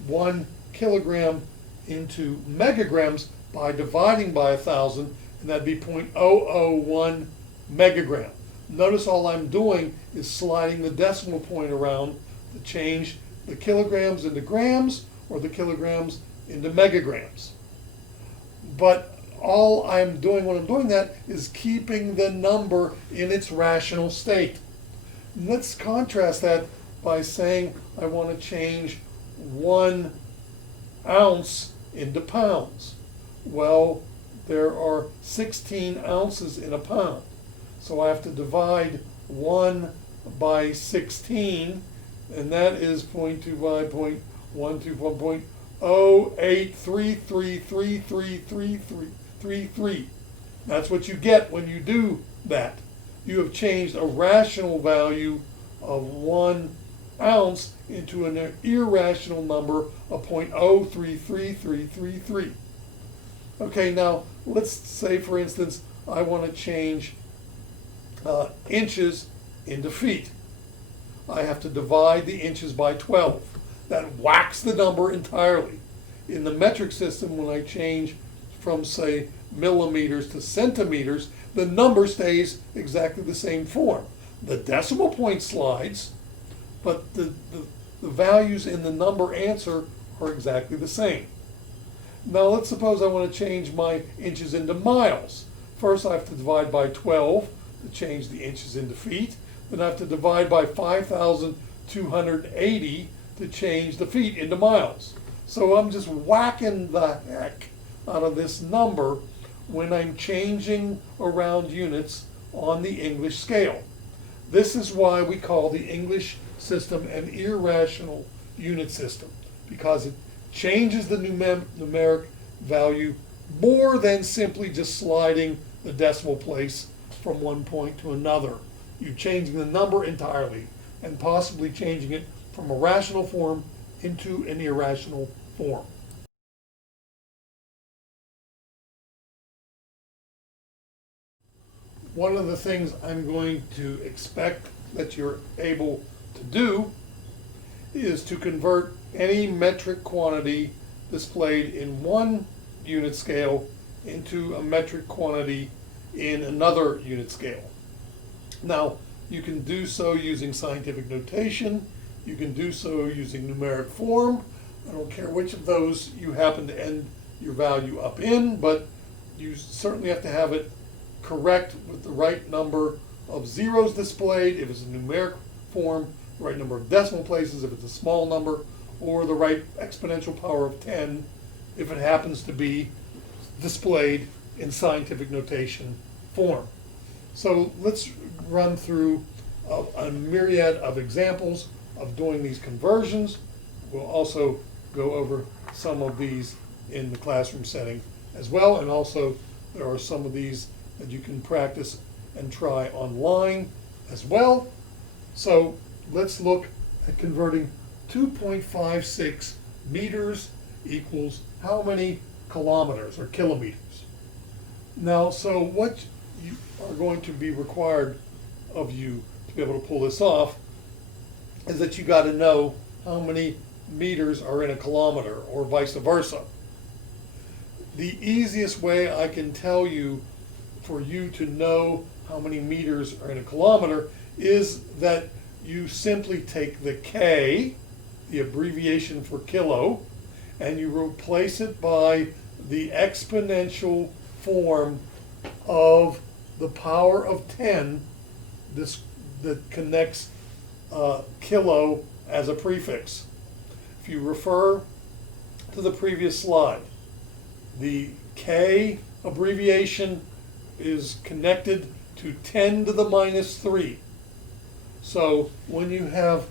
1 kilogram into megagrams by dividing by 1,000, and that'd be 0.001 megagram. Notice all I'm doing is sliding the decimal point around to change the kilograms into grams or the kilograms into megagrams. But all I'm doing when I'm doing that is keeping the number in its rational state. Let's contrast that by saying I want to change 1 ounce into pounds. Well, there are 16 ounces in a pound. So I have to divide 1 by 16, and that is 0.25.121.0833333333. That's what you get when you do that. You have changed a rational value of 1 ounce into an irrational number of 0.033333. Okay, now let's say, for instance, I want to change inches into feet. I have to divide the inches by 12. That whacks the number entirely. In the metric system, when I change from, say, millimeters to centimeters, the number stays exactly the same form. The decimal point slides, but the values in the number answer are exactly the same. Now let's suppose I want to change my inches into miles. First I have to divide by 12 to change the inches into feet. Then I have to divide by 5,280 to change the feet into miles. So I'm just whacking the heck out of this number when I'm changing around units on the English scale. This is why we call the English system an irrational unit system, because it changes the numeric value more than simply just sliding the decimal place from one point to another. You're changing the number entirely and possibly changing it from a rational form into an irrational form. one of the things I'm going to expect that you're able to do is to convert any metric quantity displayed in one unit scale into a metric quantity in another unit scale. Now, you can do so using scientific notation, you can do so using numeric form. I don't care which of those you happen to end your value up in, but you certainly have to have it correct with the right number of zeros displayed if it's a numeric form, the right number of decimal places if it's a small number, or the right exponential power of 10 if it happens to be displayed in scientific notation form. So let's run through a myriad of examples of doing these conversions. We'll also go over some of these in the classroom setting as well, and also there are some of these that you can practice and try online as well. So let's look at converting 2.56 meters equals how many kilometers or kilometers. Now, so what you are going to be required of you to be able to pull this off is that you got to know how many meters are in a kilometer or vice versa. The easiest way I can tell you for you to know how many meters are in a kilometer is that you simply take the K, the abbreviation for kilo, and you replace it by the exponential form of the power of 10, this that connects kilo as a prefix. If you refer to the previous slide, the K abbreviation is connected to 10 to the minus 3. So when you have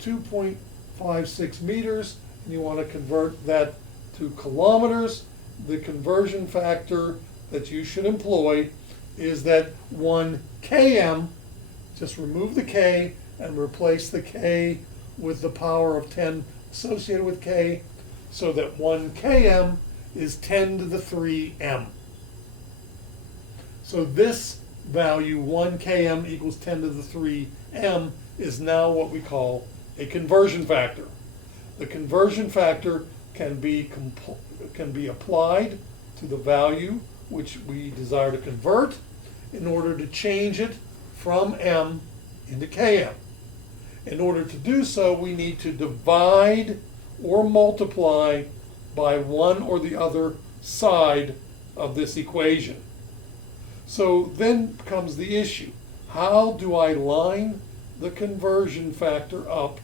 2.56 meters and you want to convert that to kilometers, the conversion factor that you should employ is that 1 km, just remove the K and replace the K with the power of 10 associated with K, so that 1 km is 10 to the 3 m. So this value, 1 km equals 10 to the 3 m, is now what we call a conversion factor. The conversion factor can be applied to the value which we desire to convert in order to change it from m into km. In order to do so, we need to divide or multiply by one or the other side of this equation. So then comes the issue. How do I line the conversion factor up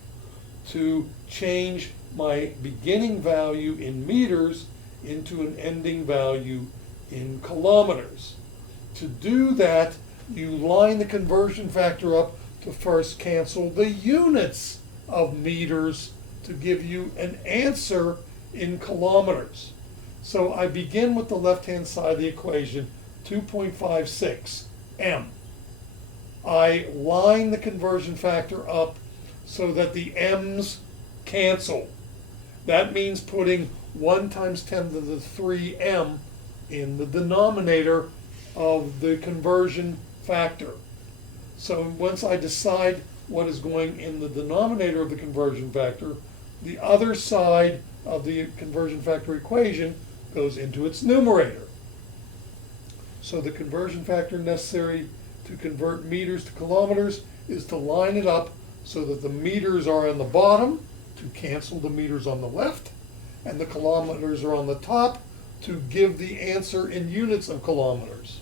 to change my beginning value in meters into an ending value in kilometers? To do that, you line the conversion factor up to first cancel the units of meters to give you an answer in kilometers. So I begin with the left-hand side of the equation, 2.56 m. I line the conversion factor up so that the m's cancel. That means putting 1 times 10 to the 3 m in the denominator of the conversion factor. So once I decide what is going in the denominator of the conversion factor, the other side of the conversion factor equation goes into its numerator. So the conversion factor necessary to convert meters to kilometers is to line it up so that the meters are on the bottom to cancel the meters on the left, and the kilometers are on the top to give the answer in units of kilometers.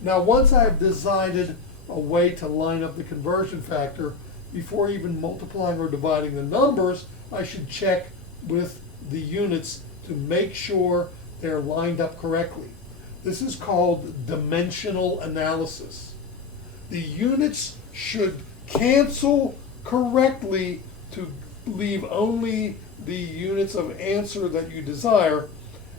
Now, once I've decided a way to line up the conversion factor, before even multiplying or dividing the numbers, I should check with the units to make sure they're lined up correctly. This is called dimensional analysis. The units should cancel correctly to leave only the units of answer that you desire,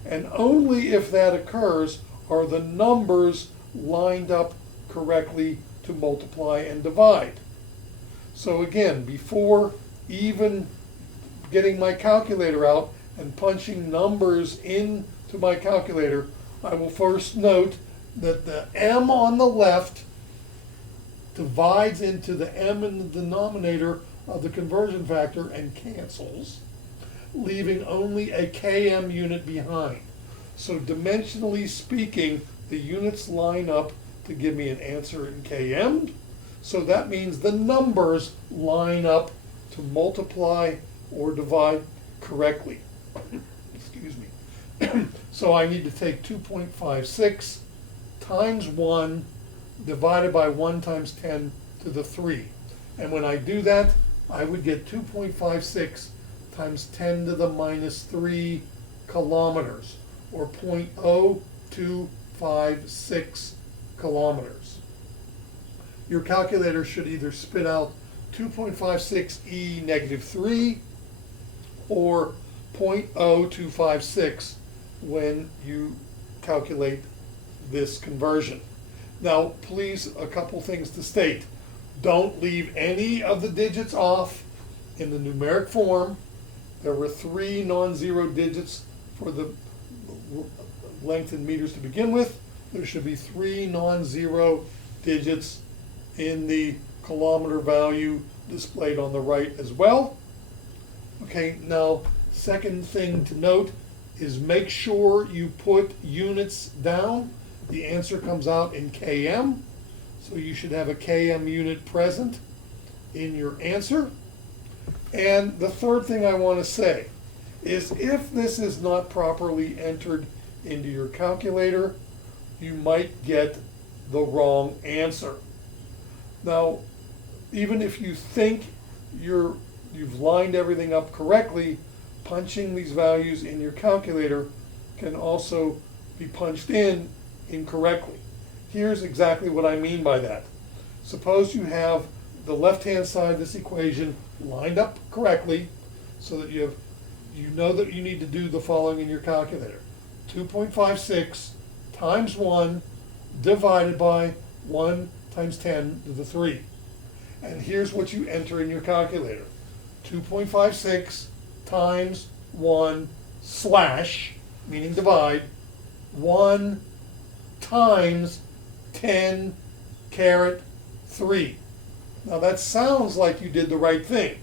and only if that occurs are the numbers lined up correctly to multiply and divide. So again, before even getting my calculator out and punching numbers into my calculator, I will first note that the m on the left divides into the m in the denominator of the conversion factor and cancels, leaving only a km unit behind. So dimensionally speaking, the units line up to give me an answer in km. So that means the numbers line up to multiply or divide correctly. Excuse me. So I need to take 2.56 times 1 divided by 1 times 10 to the 3. And when I do that, I would get 2.56 times 10 to the minus 3 kilometers, or 0.0256 kilometers. Your calculator should either spit out 2.56 e negative 3 or 0.0256 when you calculate this conversion. Now, please, a couple things to state. Don't leave any of the digits off in the numeric form. There were 3 non-zero digits for the length in meters to begin with. There should be 3 non-zero digits in the kilometer value displayed on the right as well. Okay, now, second thing to note is make sure you put units down. The answer comes out in km, so you should have a km unit present in your answer. And the third thing I want to say is if this is not properly entered into your calculator, you might get the wrong answer. Now, even if you think you've lined everything up correctly, punching these values in your calculator can also be punched in incorrectly. Here's exactly what I mean by that. Suppose you have the left-hand side of this equation lined up correctly so that you know that you need to do the following in your calculator. 2.56 times 1 divided by 1 times 10 to the 3. And here's what you enter in your calculator. 2.56 times 1 slash, meaning divide, 1 times 10 caret 3. Now that sounds like you did the right thing,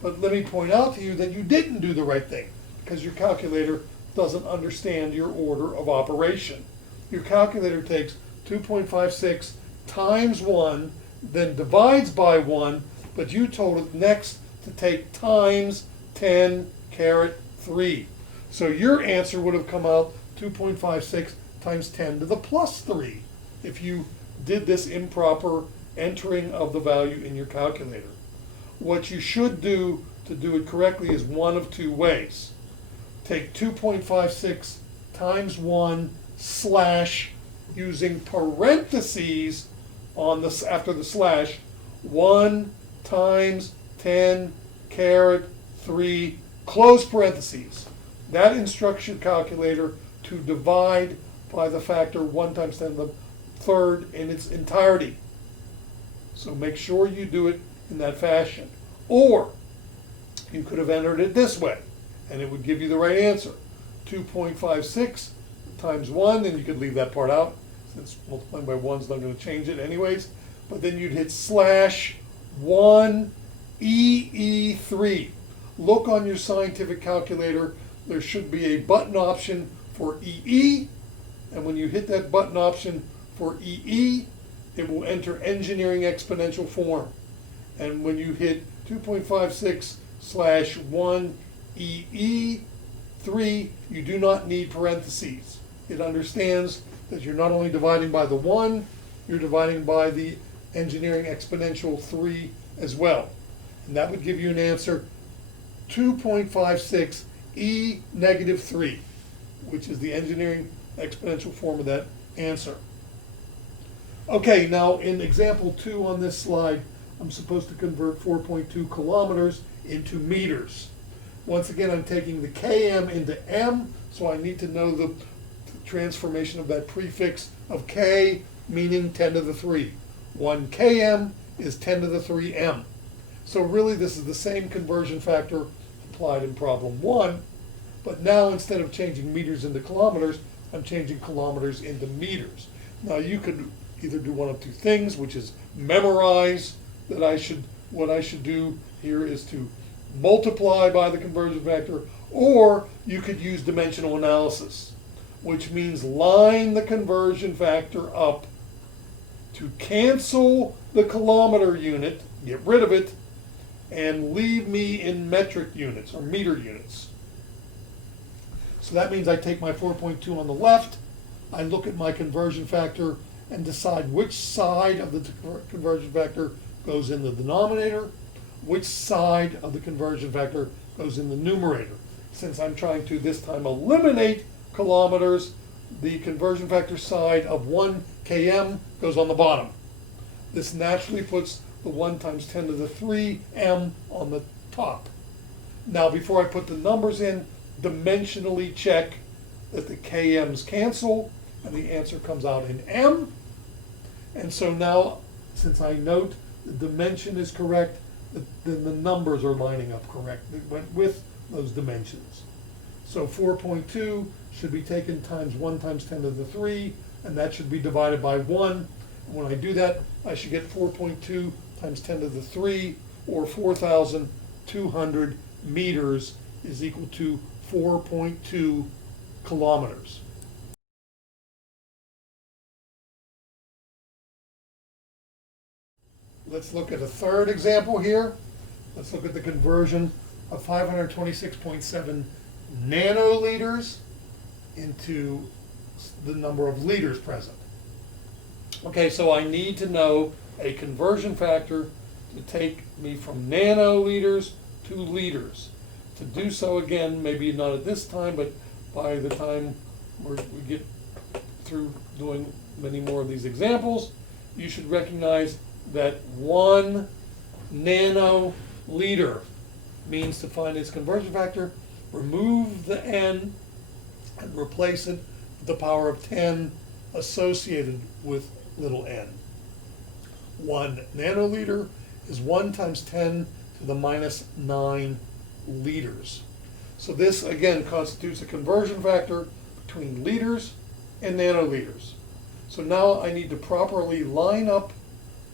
but let me point out to you that you didn't do the right thing because your calculator doesn't understand your order of operation. Your calculator takes 2.56 times 1, then divides by 1, but you told it next to take times 10 caret 3. So your answer would have come out 2.56 times 10 to the plus 3 if you did this improper entering of the value in your calculator. What you should do to do it correctly is one of two ways. Take 2.56 times 1 slash, using parentheses on this after the slash, 1 times 10 caret 3, close parentheses. That instructs your calculator to divide by the factor 1 times 10 to the third in its entirety. So make sure you do it in that fashion. Or you could have entered it this way, and it would give you the right answer. 2.56 times 1, and you could leave that part out, since multiplying by 1 is not going to change it anyways. But then you'd hit slash 1 EE3. Look on your scientific calculator. There should be a button option for EE, and when you hit that button option for EE, it will enter engineering exponential form. And when you hit 2.56 slash 1 EE3, you do not need parentheses. It understands that you're not only dividing by the 1, you're dividing by the engineering exponential 3 as well. And that would give you an answer 2.56 E negative 3, which is the engineering exponential form of that answer. Okay, now in example 2 on this slide, I'm supposed to convert 4.2 kilometers into meters. Once again, I'm taking the km into m, so I need to know the transformation of that prefix of k, meaning 10 to the 3. 1 km is 10 to the 3 m. So really this is the same conversion factor applied in problem 1, but now instead of changing meters into kilometers, I'm changing kilometers into meters. Now you could either do one of two things, which is memorize that what I should do here is to multiply by the conversion factor, or you could use dimensional analysis, which means line the conversion factor up to cancel the kilometer unit, get rid of it, and leave me in metric units or meter units. So that means I take my 4.2 on the left, I look at my conversion factor and decide which side of the conversion factor goes in the denominator, which side of the conversion factor goes in the numerator. Since I'm trying to this time eliminate kilometers, the conversion factor side of 1 km goes on the bottom. This naturally puts the 1 times 10 to the 3 m on the top. Now before I put the numbers in, dimensionally check that the km's cancel and the answer comes out in m. And so now, since I note the dimension is correct, then the numbers are lining up correct. It went with those dimensions. So 4.2 should be taken times 1 times 10 to the 3, and that should be divided by 1. And when I do that, I should get 4.2 times 10 to the 3, or 4,200 meters, is equal to 4.2 kilometers. Let's look at a third example here. Let's look at the conversion of 526.7 nanoliters into the number of liters present. Okay, so I need to know a conversion factor to take me from nanoliters to liters. To do so, again, maybe not at this time, but by the time we get through doing many more of these examples, you should recognize that 1 nanoliter means, to find its conversion factor, remove the n and replace it with the power of 10 associated with little n. 1 nanoliter is 1 times 10 to the minus 9 liters. So this again constitutes a conversion factor between liters and nanoliters. So now I need to properly line up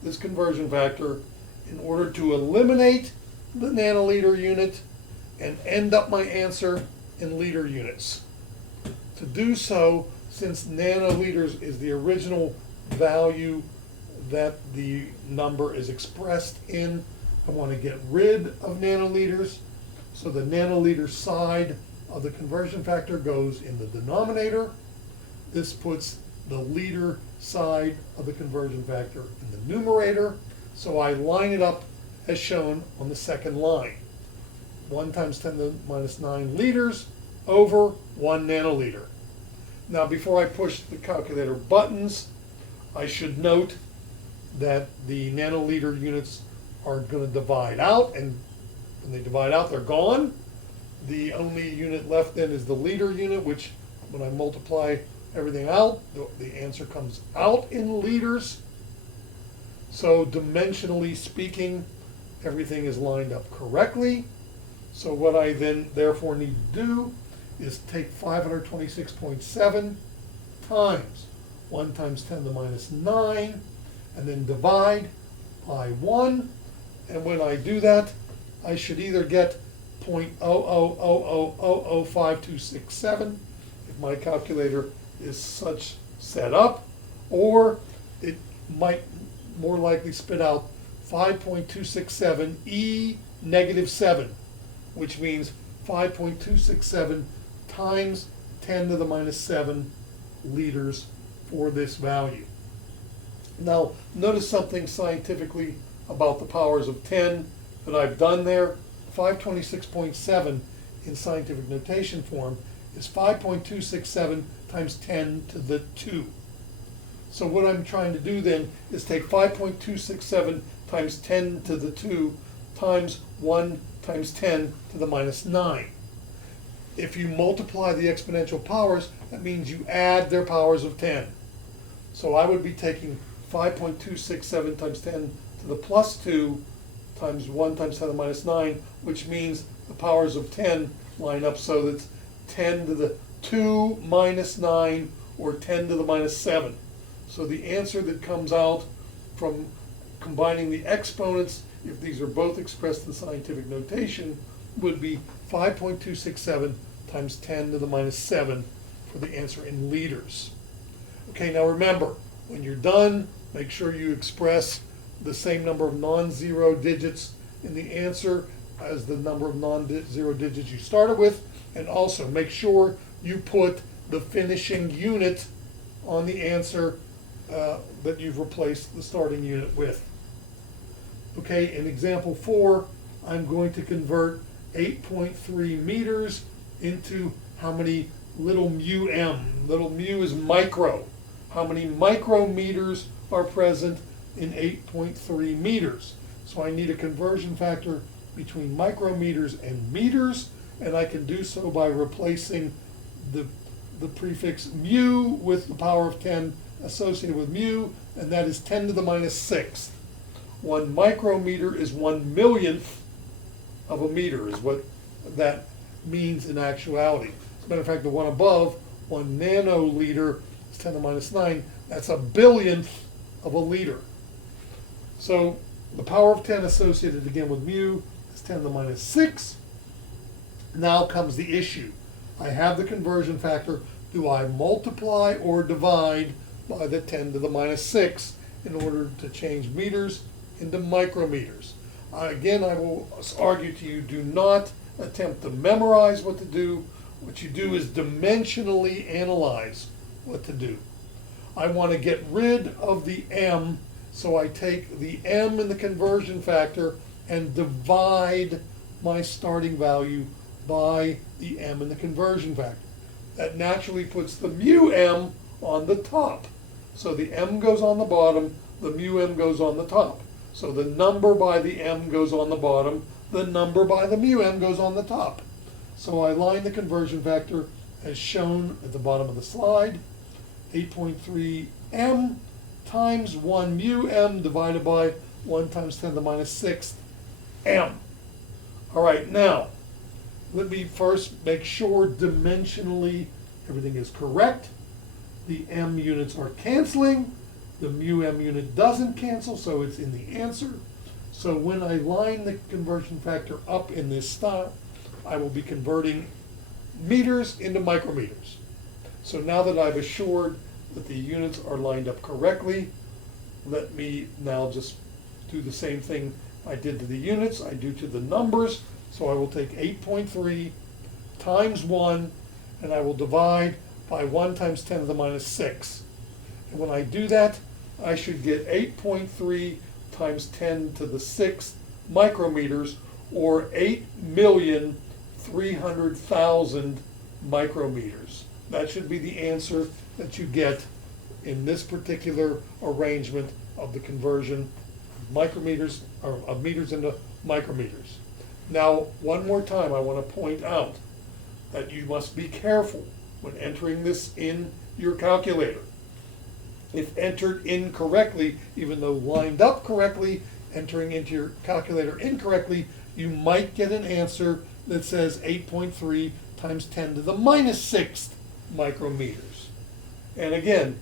this conversion factor in order to eliminate the nanoliter unit and end up my answer in liter units. To do so, since nanoliters is the original value that the number is expressed in, I want to get rid of nanoliters. So the nanoliter side of the conversion factor goes in the denominator. This puts the liter side of the conversion factor in the numerator. So I line it up as shown on the second line. 1 times 10 to the minus 9 liters over 1 nanoliter. Now before I push the calculator buttons, I should note that the nanoliter units are going to divide out, and when they divide out, they're gone. The only unit left then is the liter unit, which when I multiply everything out, the answer comes out in liters. So dimensionally speaking, everything is lined up correctly. So what I then therefore need to do is take 526.7 times 1 times 10 to the minus 9, and then divide by 1. And when I do that, I should either get 0.0000005267 if my calculator is such set up, or it might more likely spit out 5.267 e negative 7, which means 5.267 times 10 to the minus 7 liters for this value. Now, notice something scientifically about the powers of 10 that I've done there. 526.7 in scientific notation form is 5.267 times 10 to the 2. So what I'm trying to do then is take 5.267 times 10 to the 2 times 1 times 10 to the minus 9. If you multiply the exponential powers, that means you add their powers of 10. So I would be taking 5.267 times 10 to the plus 2 times 1 times 10 to the minus 9, which means the powers of 10 line up so that it's 10 to the 2 minus 9, or 10 to the minus 7. So the answer that comes out from combining the exponents, if these are both expressed in scientific notation, would be 5.267 times 10 to the minus 7 for the answer in liters. Okay, now remember, when you're done, make sure you express the same number of non-zero digits in the answer as the number of non-zero digits you started with, and also make sure you put the finishing unit on the answer that you've replaced the starting unit with. Okay, in example 4, I'm going to convert 8.3 meters into how many little mu m. Little mu is micro. How many micrometers are present in 8.3 meters? So I need a conversion factor between micrometers and meters, and I can do so by replacing the prefix mu with the power of 10 associated with mu, and that is 10 to the minus 6th. 1 micrometer is 1/1,000,000th of a meter, is what that means in actuality. As a matter of fact, the one above, 1 nanoliter, is 10 to the minus 9. That's 1/1000,000th of a liter. So the power of 10 associated again with mu is 10 to the minus 6. Now comes the issue. I have the conversion factor. Do I multiply or divide by the 10 to the minus 6 in order to change meters into micrometers? Again, I will argue to you, do not attempt to memorize what to do. What you do is dimensionally analyze what to do. I want to get rid of the m, so I take the m in the conversion factor and divide my starting value by the m in the conversion factor. That naturally puts the mu m on the top. So the m goes on the bottom, the mu m goes on the top. So the number by the m goes on the bottom, the number by the mu m goes on the top. So I line the conversion factor as shown at the bottom of the slide. 8.3 m times 1 mu m divided by 1 times 10 to the minus 6th m. All right, now, let me first make sure dimensionally everything is correct. The m units are canceling. The mu m unit doesn't cancel, so it's in the answer. So when I line the conversion factor up in this style, I will be converting meters into micrometers. So now that I've assured that the units are lined up correctly, let me now just do the same thing I did to the units, I do to the numbers. So I will take 8.3 times 1, and I will divide by 1 times 10 to the minus 6. And when I do that, I should get 8.3 times 10 to the 6th micrometers, or 8,300,000 micrometers. That should be the answer that you get in this particular arrangement of the conversion of micrometers, or of meters into micrometers. Now, one more time, I want to point out that you must be careful when entering this in your calculator. If entered incorrectly, even though lined up correctly, entering into your calculator incorrectly, you might get an answer that says 8.3 times 10 to the minus 6th micrometers. And again,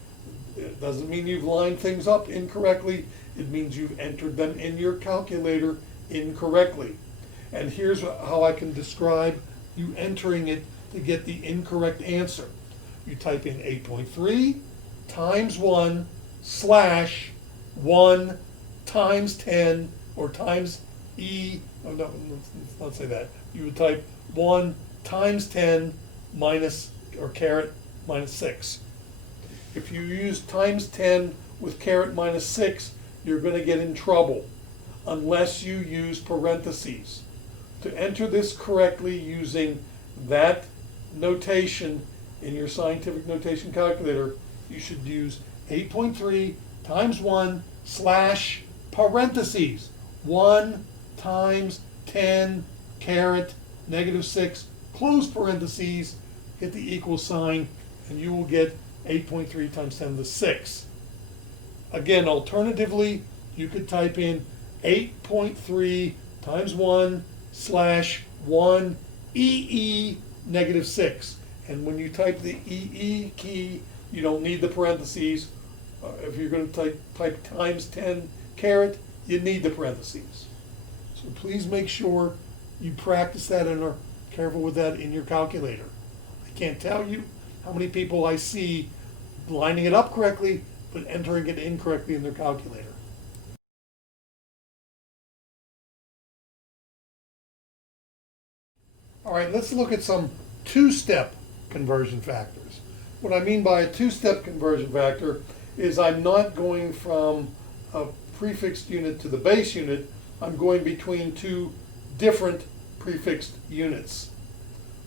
it doesn't mean you've lined things up incorrectly. It means you've entered them in your calculator incorrectly. And here's how I can describe you entering it to get the incorrect answer. You type in 8.3 times 1 slash 1 times 10, or times e, oh no, let's not say that. You would type 1 times 10 minus, or caret, minus 6. If you use times 10 with caret minus 6, you're going to get in trouble unless you use parentheses. To enter this correctly using that notation in your scientific notation calculator, you should use 8.3 times 1 slash parentheses 1 times 10 caret negative 6 close parentheses, hit the equal sign, and you will get 8.3 times 10 to the 6. Again, alternatively, you could type in 8.3 times 1 slash 1 EE negative 6. And when you type the EE key, you don't need the parentheses. If you're going to type times 10 caret, you need the parentheses. So please make sure you practice that and are careful with that in your calculator. I can't tell you how many people I see lining it up correctly, but entering it incorrectly in their calculator. All right, let's look at some two-step conversion factors. What I mean by a two-step conversion factor is I'm not going from a prefixed unit to the base unit, I'm going between two different prefixed units.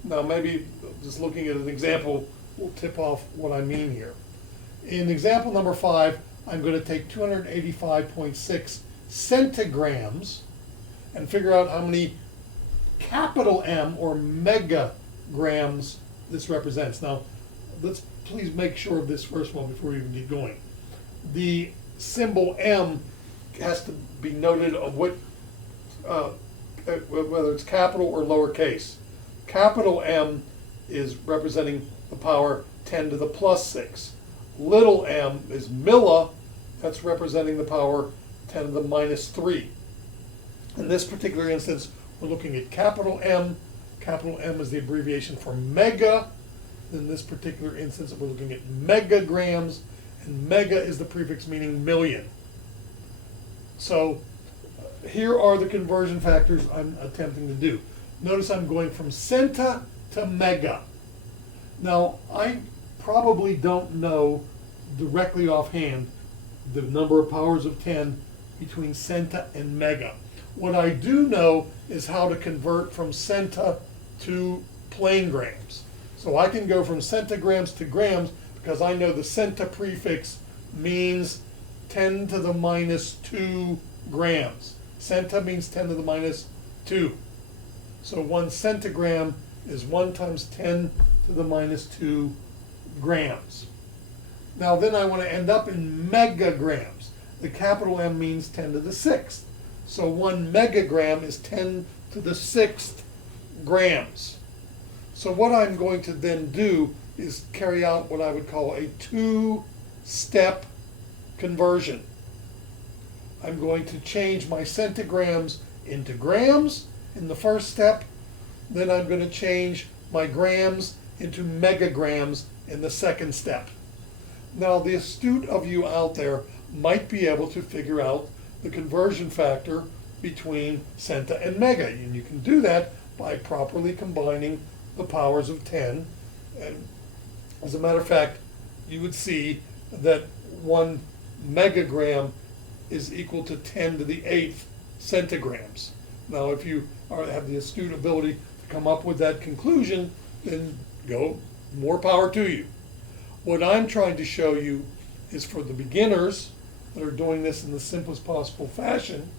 Now maybe just looking at an example will tip off what I mean here. In example number 5, I'm going to take 285.6 centigrams and figure out how many capital M or megagrams this represents. Now, let's please make sure of this first one before we even get going. The symbol M has to be noted of what, whether it's capital or lowercase. Capital M is representing the power 10 to the plus 6. Little m is milli, that's representing the power 10 to the minus 3. In this particular instance, we're looking at capital M. Capital M is the abbreviation for mega. In this particular instance, we're looking at megagrams, and mega is the prefix meaning million. So here are the conversion factors I'm attempting to do. Notice I'm going from centa to mega. Now, I probably don't know directly offhand the number of powers of 10 between centa and mega. What I do know is how to convert from centa to plain grams. So I can go from centigrams to grams because I know the centa prefix means 10 to the minus 2 grams. Centa means 10 to the minus 2. So 1 centigram is 1 times 10 to the minus 2 grams. Now then I want to end up in megagrams. The capital M means 10 to the 6th. So 1 megagram is 10 to the 6th grams. So what I'm going to then do is carry out what I would call a two-step conversion. I'm going to change my centigrams into grams in the first step. Then I'm going to change my grams into megagrams in the second step. Now the astute of you out there might be able to figure out the conversion factor between centa and mega. And you can do that by properly combining the powers of 10. And as a matter of fact, you would see that 1 megagram is equal to 10 to the 8th centigrams. Now if you have the astute ability to come up with that conclusion, then go, more power to you. What I'm trying to show you is for the beginners that are doing this in the simplest possible fashion,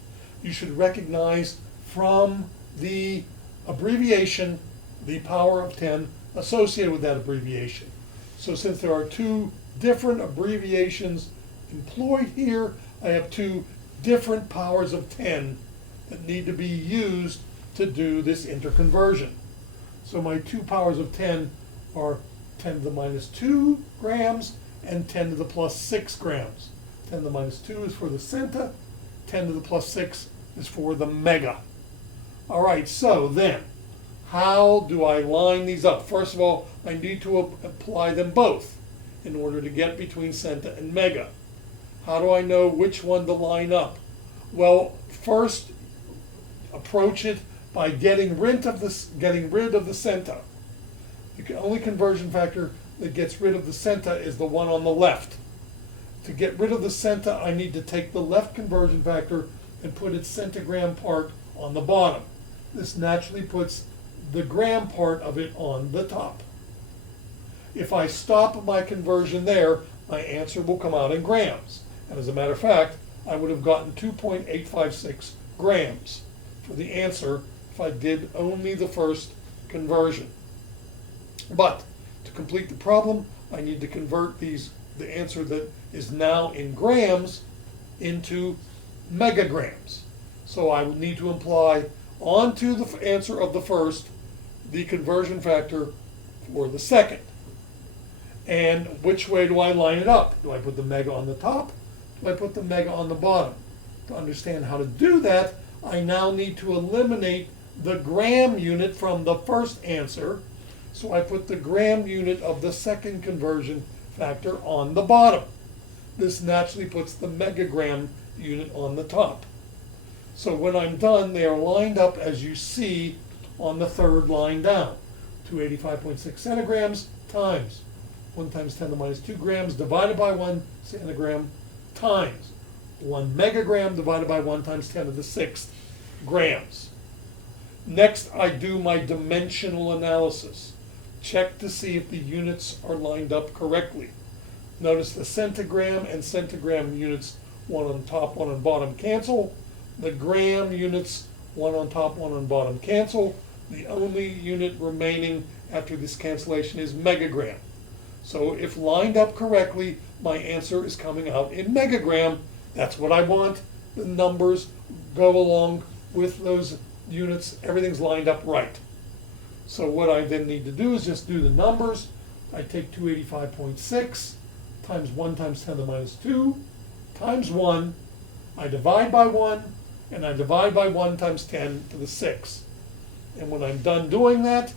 you should recognize from the abbreviation the power of 10 associated with that abbreviation. So since there are two different abbreviations employed here, I have two different powers of 10 that need to be used to do this interconversion. So my two powers of 10 are 10 to the minus 2 grams and 10 to the plus 6 grams. 10 to the minus 2 is for the centa, 10 to the plus 6 is for the mega. All right, so then, how do I line these up? First of all, I need to apply them both in order to get between centa and mega. How do I know which one to line up? Well, first, approach it by getting rid of the centa. The only conversion factor that gets rid of the centa is the one on the left. To get rid of the centa, I need to take the left conversion factor and put its centigram part on the bottom. This naturally puts the gram part of it on the top. If I stop my conversion there, my answer will come out in grams. And as a matter of fact, I would have gotten 2.856 grams for the answer if I did only the first conversion. But to complete the problem, I need to convert the answer that is now in grams into megagrams. So I would need to apply onto the answer of the first the conversion factor for the second. And which way do I line it up? Do I put the mega on the top? Do I put the mega on the bottom? To understand how to do that, I now need to eliminate the gram unit from the first answer. So I put the gram unit of the second conversion factor on the bottom. This naturally puts the megagram unit on the top. So when I'm done, they are lined up as you see on the third line down. 285.6 centigrams times 1 times 10 to the minus 2 grams divided by 1 centigram times 1 megagram divided by 1 times 10 to the 6th grams. Next, I do my dimensional analysis. Check to see if the units are lined up correctly. Notice the centigram and centigram units, one on top, one on bottom, cancel. The gram units, one on top, one on bottom, cancel. The only unit remaining after this cancellation is megagram. So if lined up correctly, my answer is coming out in megagram. That's what I want. The numbers go along with those units. Everything's lined up right. So what I then need to do is just do the numbers. I take 285.6 times 1 times 10 to the minus 2 times 1. I divide by 1, and I divide by 1 times 10 to the 6. And when I'm done doing that,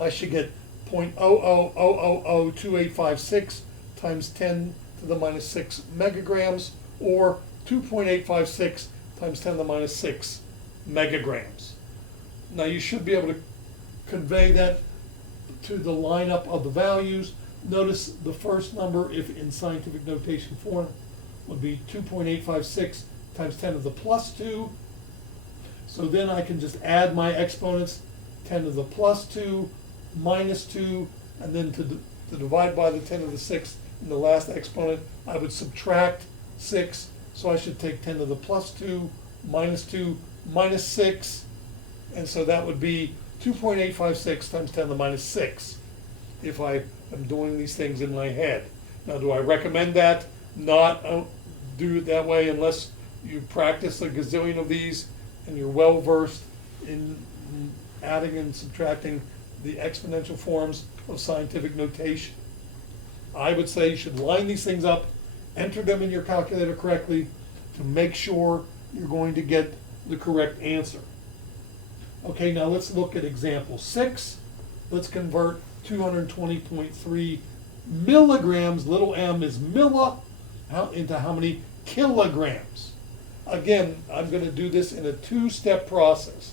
I should get 0.000002856 times 10 to the minus 6 megagrams, or 2.856 times 10 to the minus 6 megagrams. Now you should be able to convey that to the lineup of the values. Notice the first number, if in scientific notation form, would be 2.856 times 10 to the plus 2. So then I can just add my exponents, 10 to the plus 2, minus 2, and then to divide by the 10 to the 6th in the last exponent, I would subtract 6. So I should take 10 to the plus 2, minus 2, minus 6, and so that would be 2.856 times 10 to the minus 6 if I am doing these things in my head. Now, do I recommend that? Not do it that way unless you practice a gazillion of these and you're well versed in adding and subtracting the exponential forms of scientific notation. I would say you should line these things up, enter them in your calculator correctly to make sure you're going to get the correct answer. Okay, now let's look at example 6. Let's convert 220.3 milligrams, little m is milli, into how many kilograms. Again, I'm going to do this in a two-step process.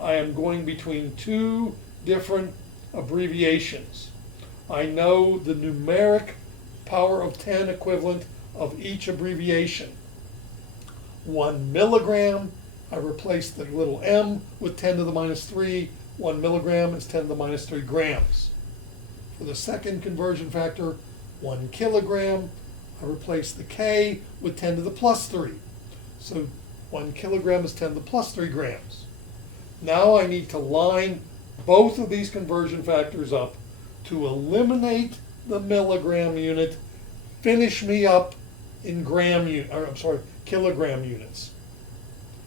I am going between two different abbreviations. I know the numeric power of 10 equivalent of each abbreviation. 1 milligram, I replace the little m with 10 to the minus 3. 1 milligram is 10 to the minus 3 grams. For the second conversion factor, 1 kilogram, I replace the k with 10 to the plus 3. So 1 kilogram is 10 to the plus 3 grams. Now I need to line both of these conversion factors up to eliminate the milligram unit, finish me up in kilogram units.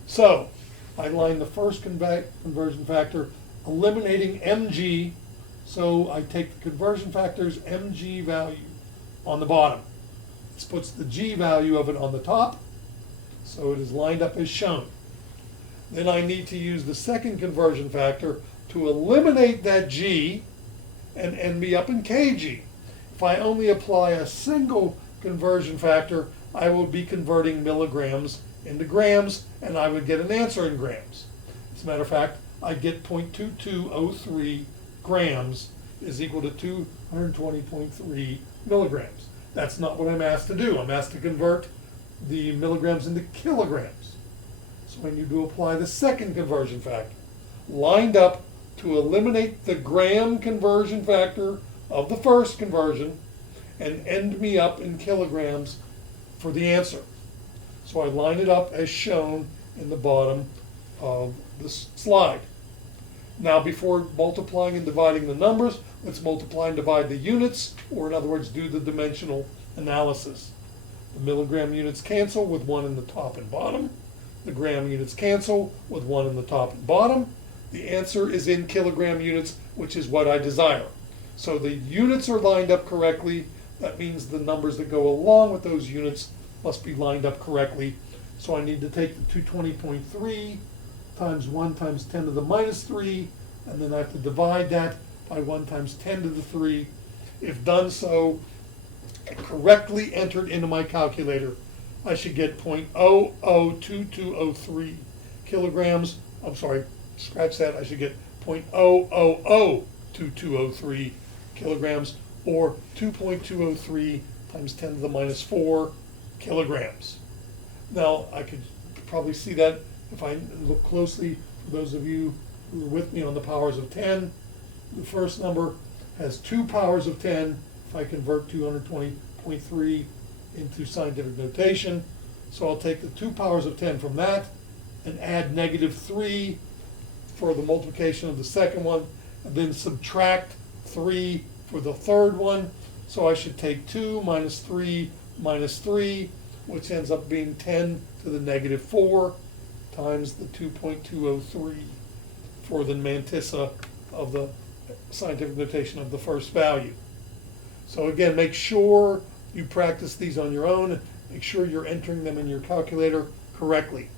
So I line the first conversion factor, eliminating mg. So I take the conversion factor's mg value on the bottom. This puts the g value of it on the top. So it is lined up as shown. Then I need to use the second conversion factor to eliminate that g and end me up in kg. If I only apply a single conversion factor, I will be converting milligrams into grams, and I would get an answer in grams. As a matter of fact, I get 0.2203 grams is equal to 220.3 milligrams. That's not what I'm asked to do. I'm asked to convert the milligrams into kilograms. So when you do apply the second conversion factor, lined up to eliminate the gram conversion factor of the first conversion and end me up in kilograms for the answer. So I line it up as shown in the bottom of the slide. Now, before multiplying and dividing the numbers, let's multiply and divide the units, or in other words, do the dimensional analysis. The milligram units cancel with 1 in the top and bottom. The gram units cancel with 1 in the top and bottom. The answer is in kilogram units, which is what I desire. So the units are lined up correctly. That means the numbers that go along with those units must be lined up correctly. So I need to take the 220.3 times 1 times 10 to the minus 3, and then I have to divide that by 1 times 10 to the 3. If done so, correctly entered into my calculator, I should get 0.002203 kilograms. I'm sorry, scratch that. I should get 0.0002203 kilograms, or 2.203 times 10 to the minus 4 kilograms. Now, I could probably see that if I look closely. For those of you who are with me on the powers of 10, the first number has 2 powers of 10 if I convert 220.3 into scientific notation. So I'll take the 2 powers of 10 from that and add -3 for the multiplication of the second one, and then subtract 3 for the third one. So I should take 2 minus 3 minus 3, which ends up being 10 to the -4 times the 2.203 for the mantissa of the scientific notation of the first value. So again, make sure you practice these on your own. Make sure you're entering them in your calculator correctly.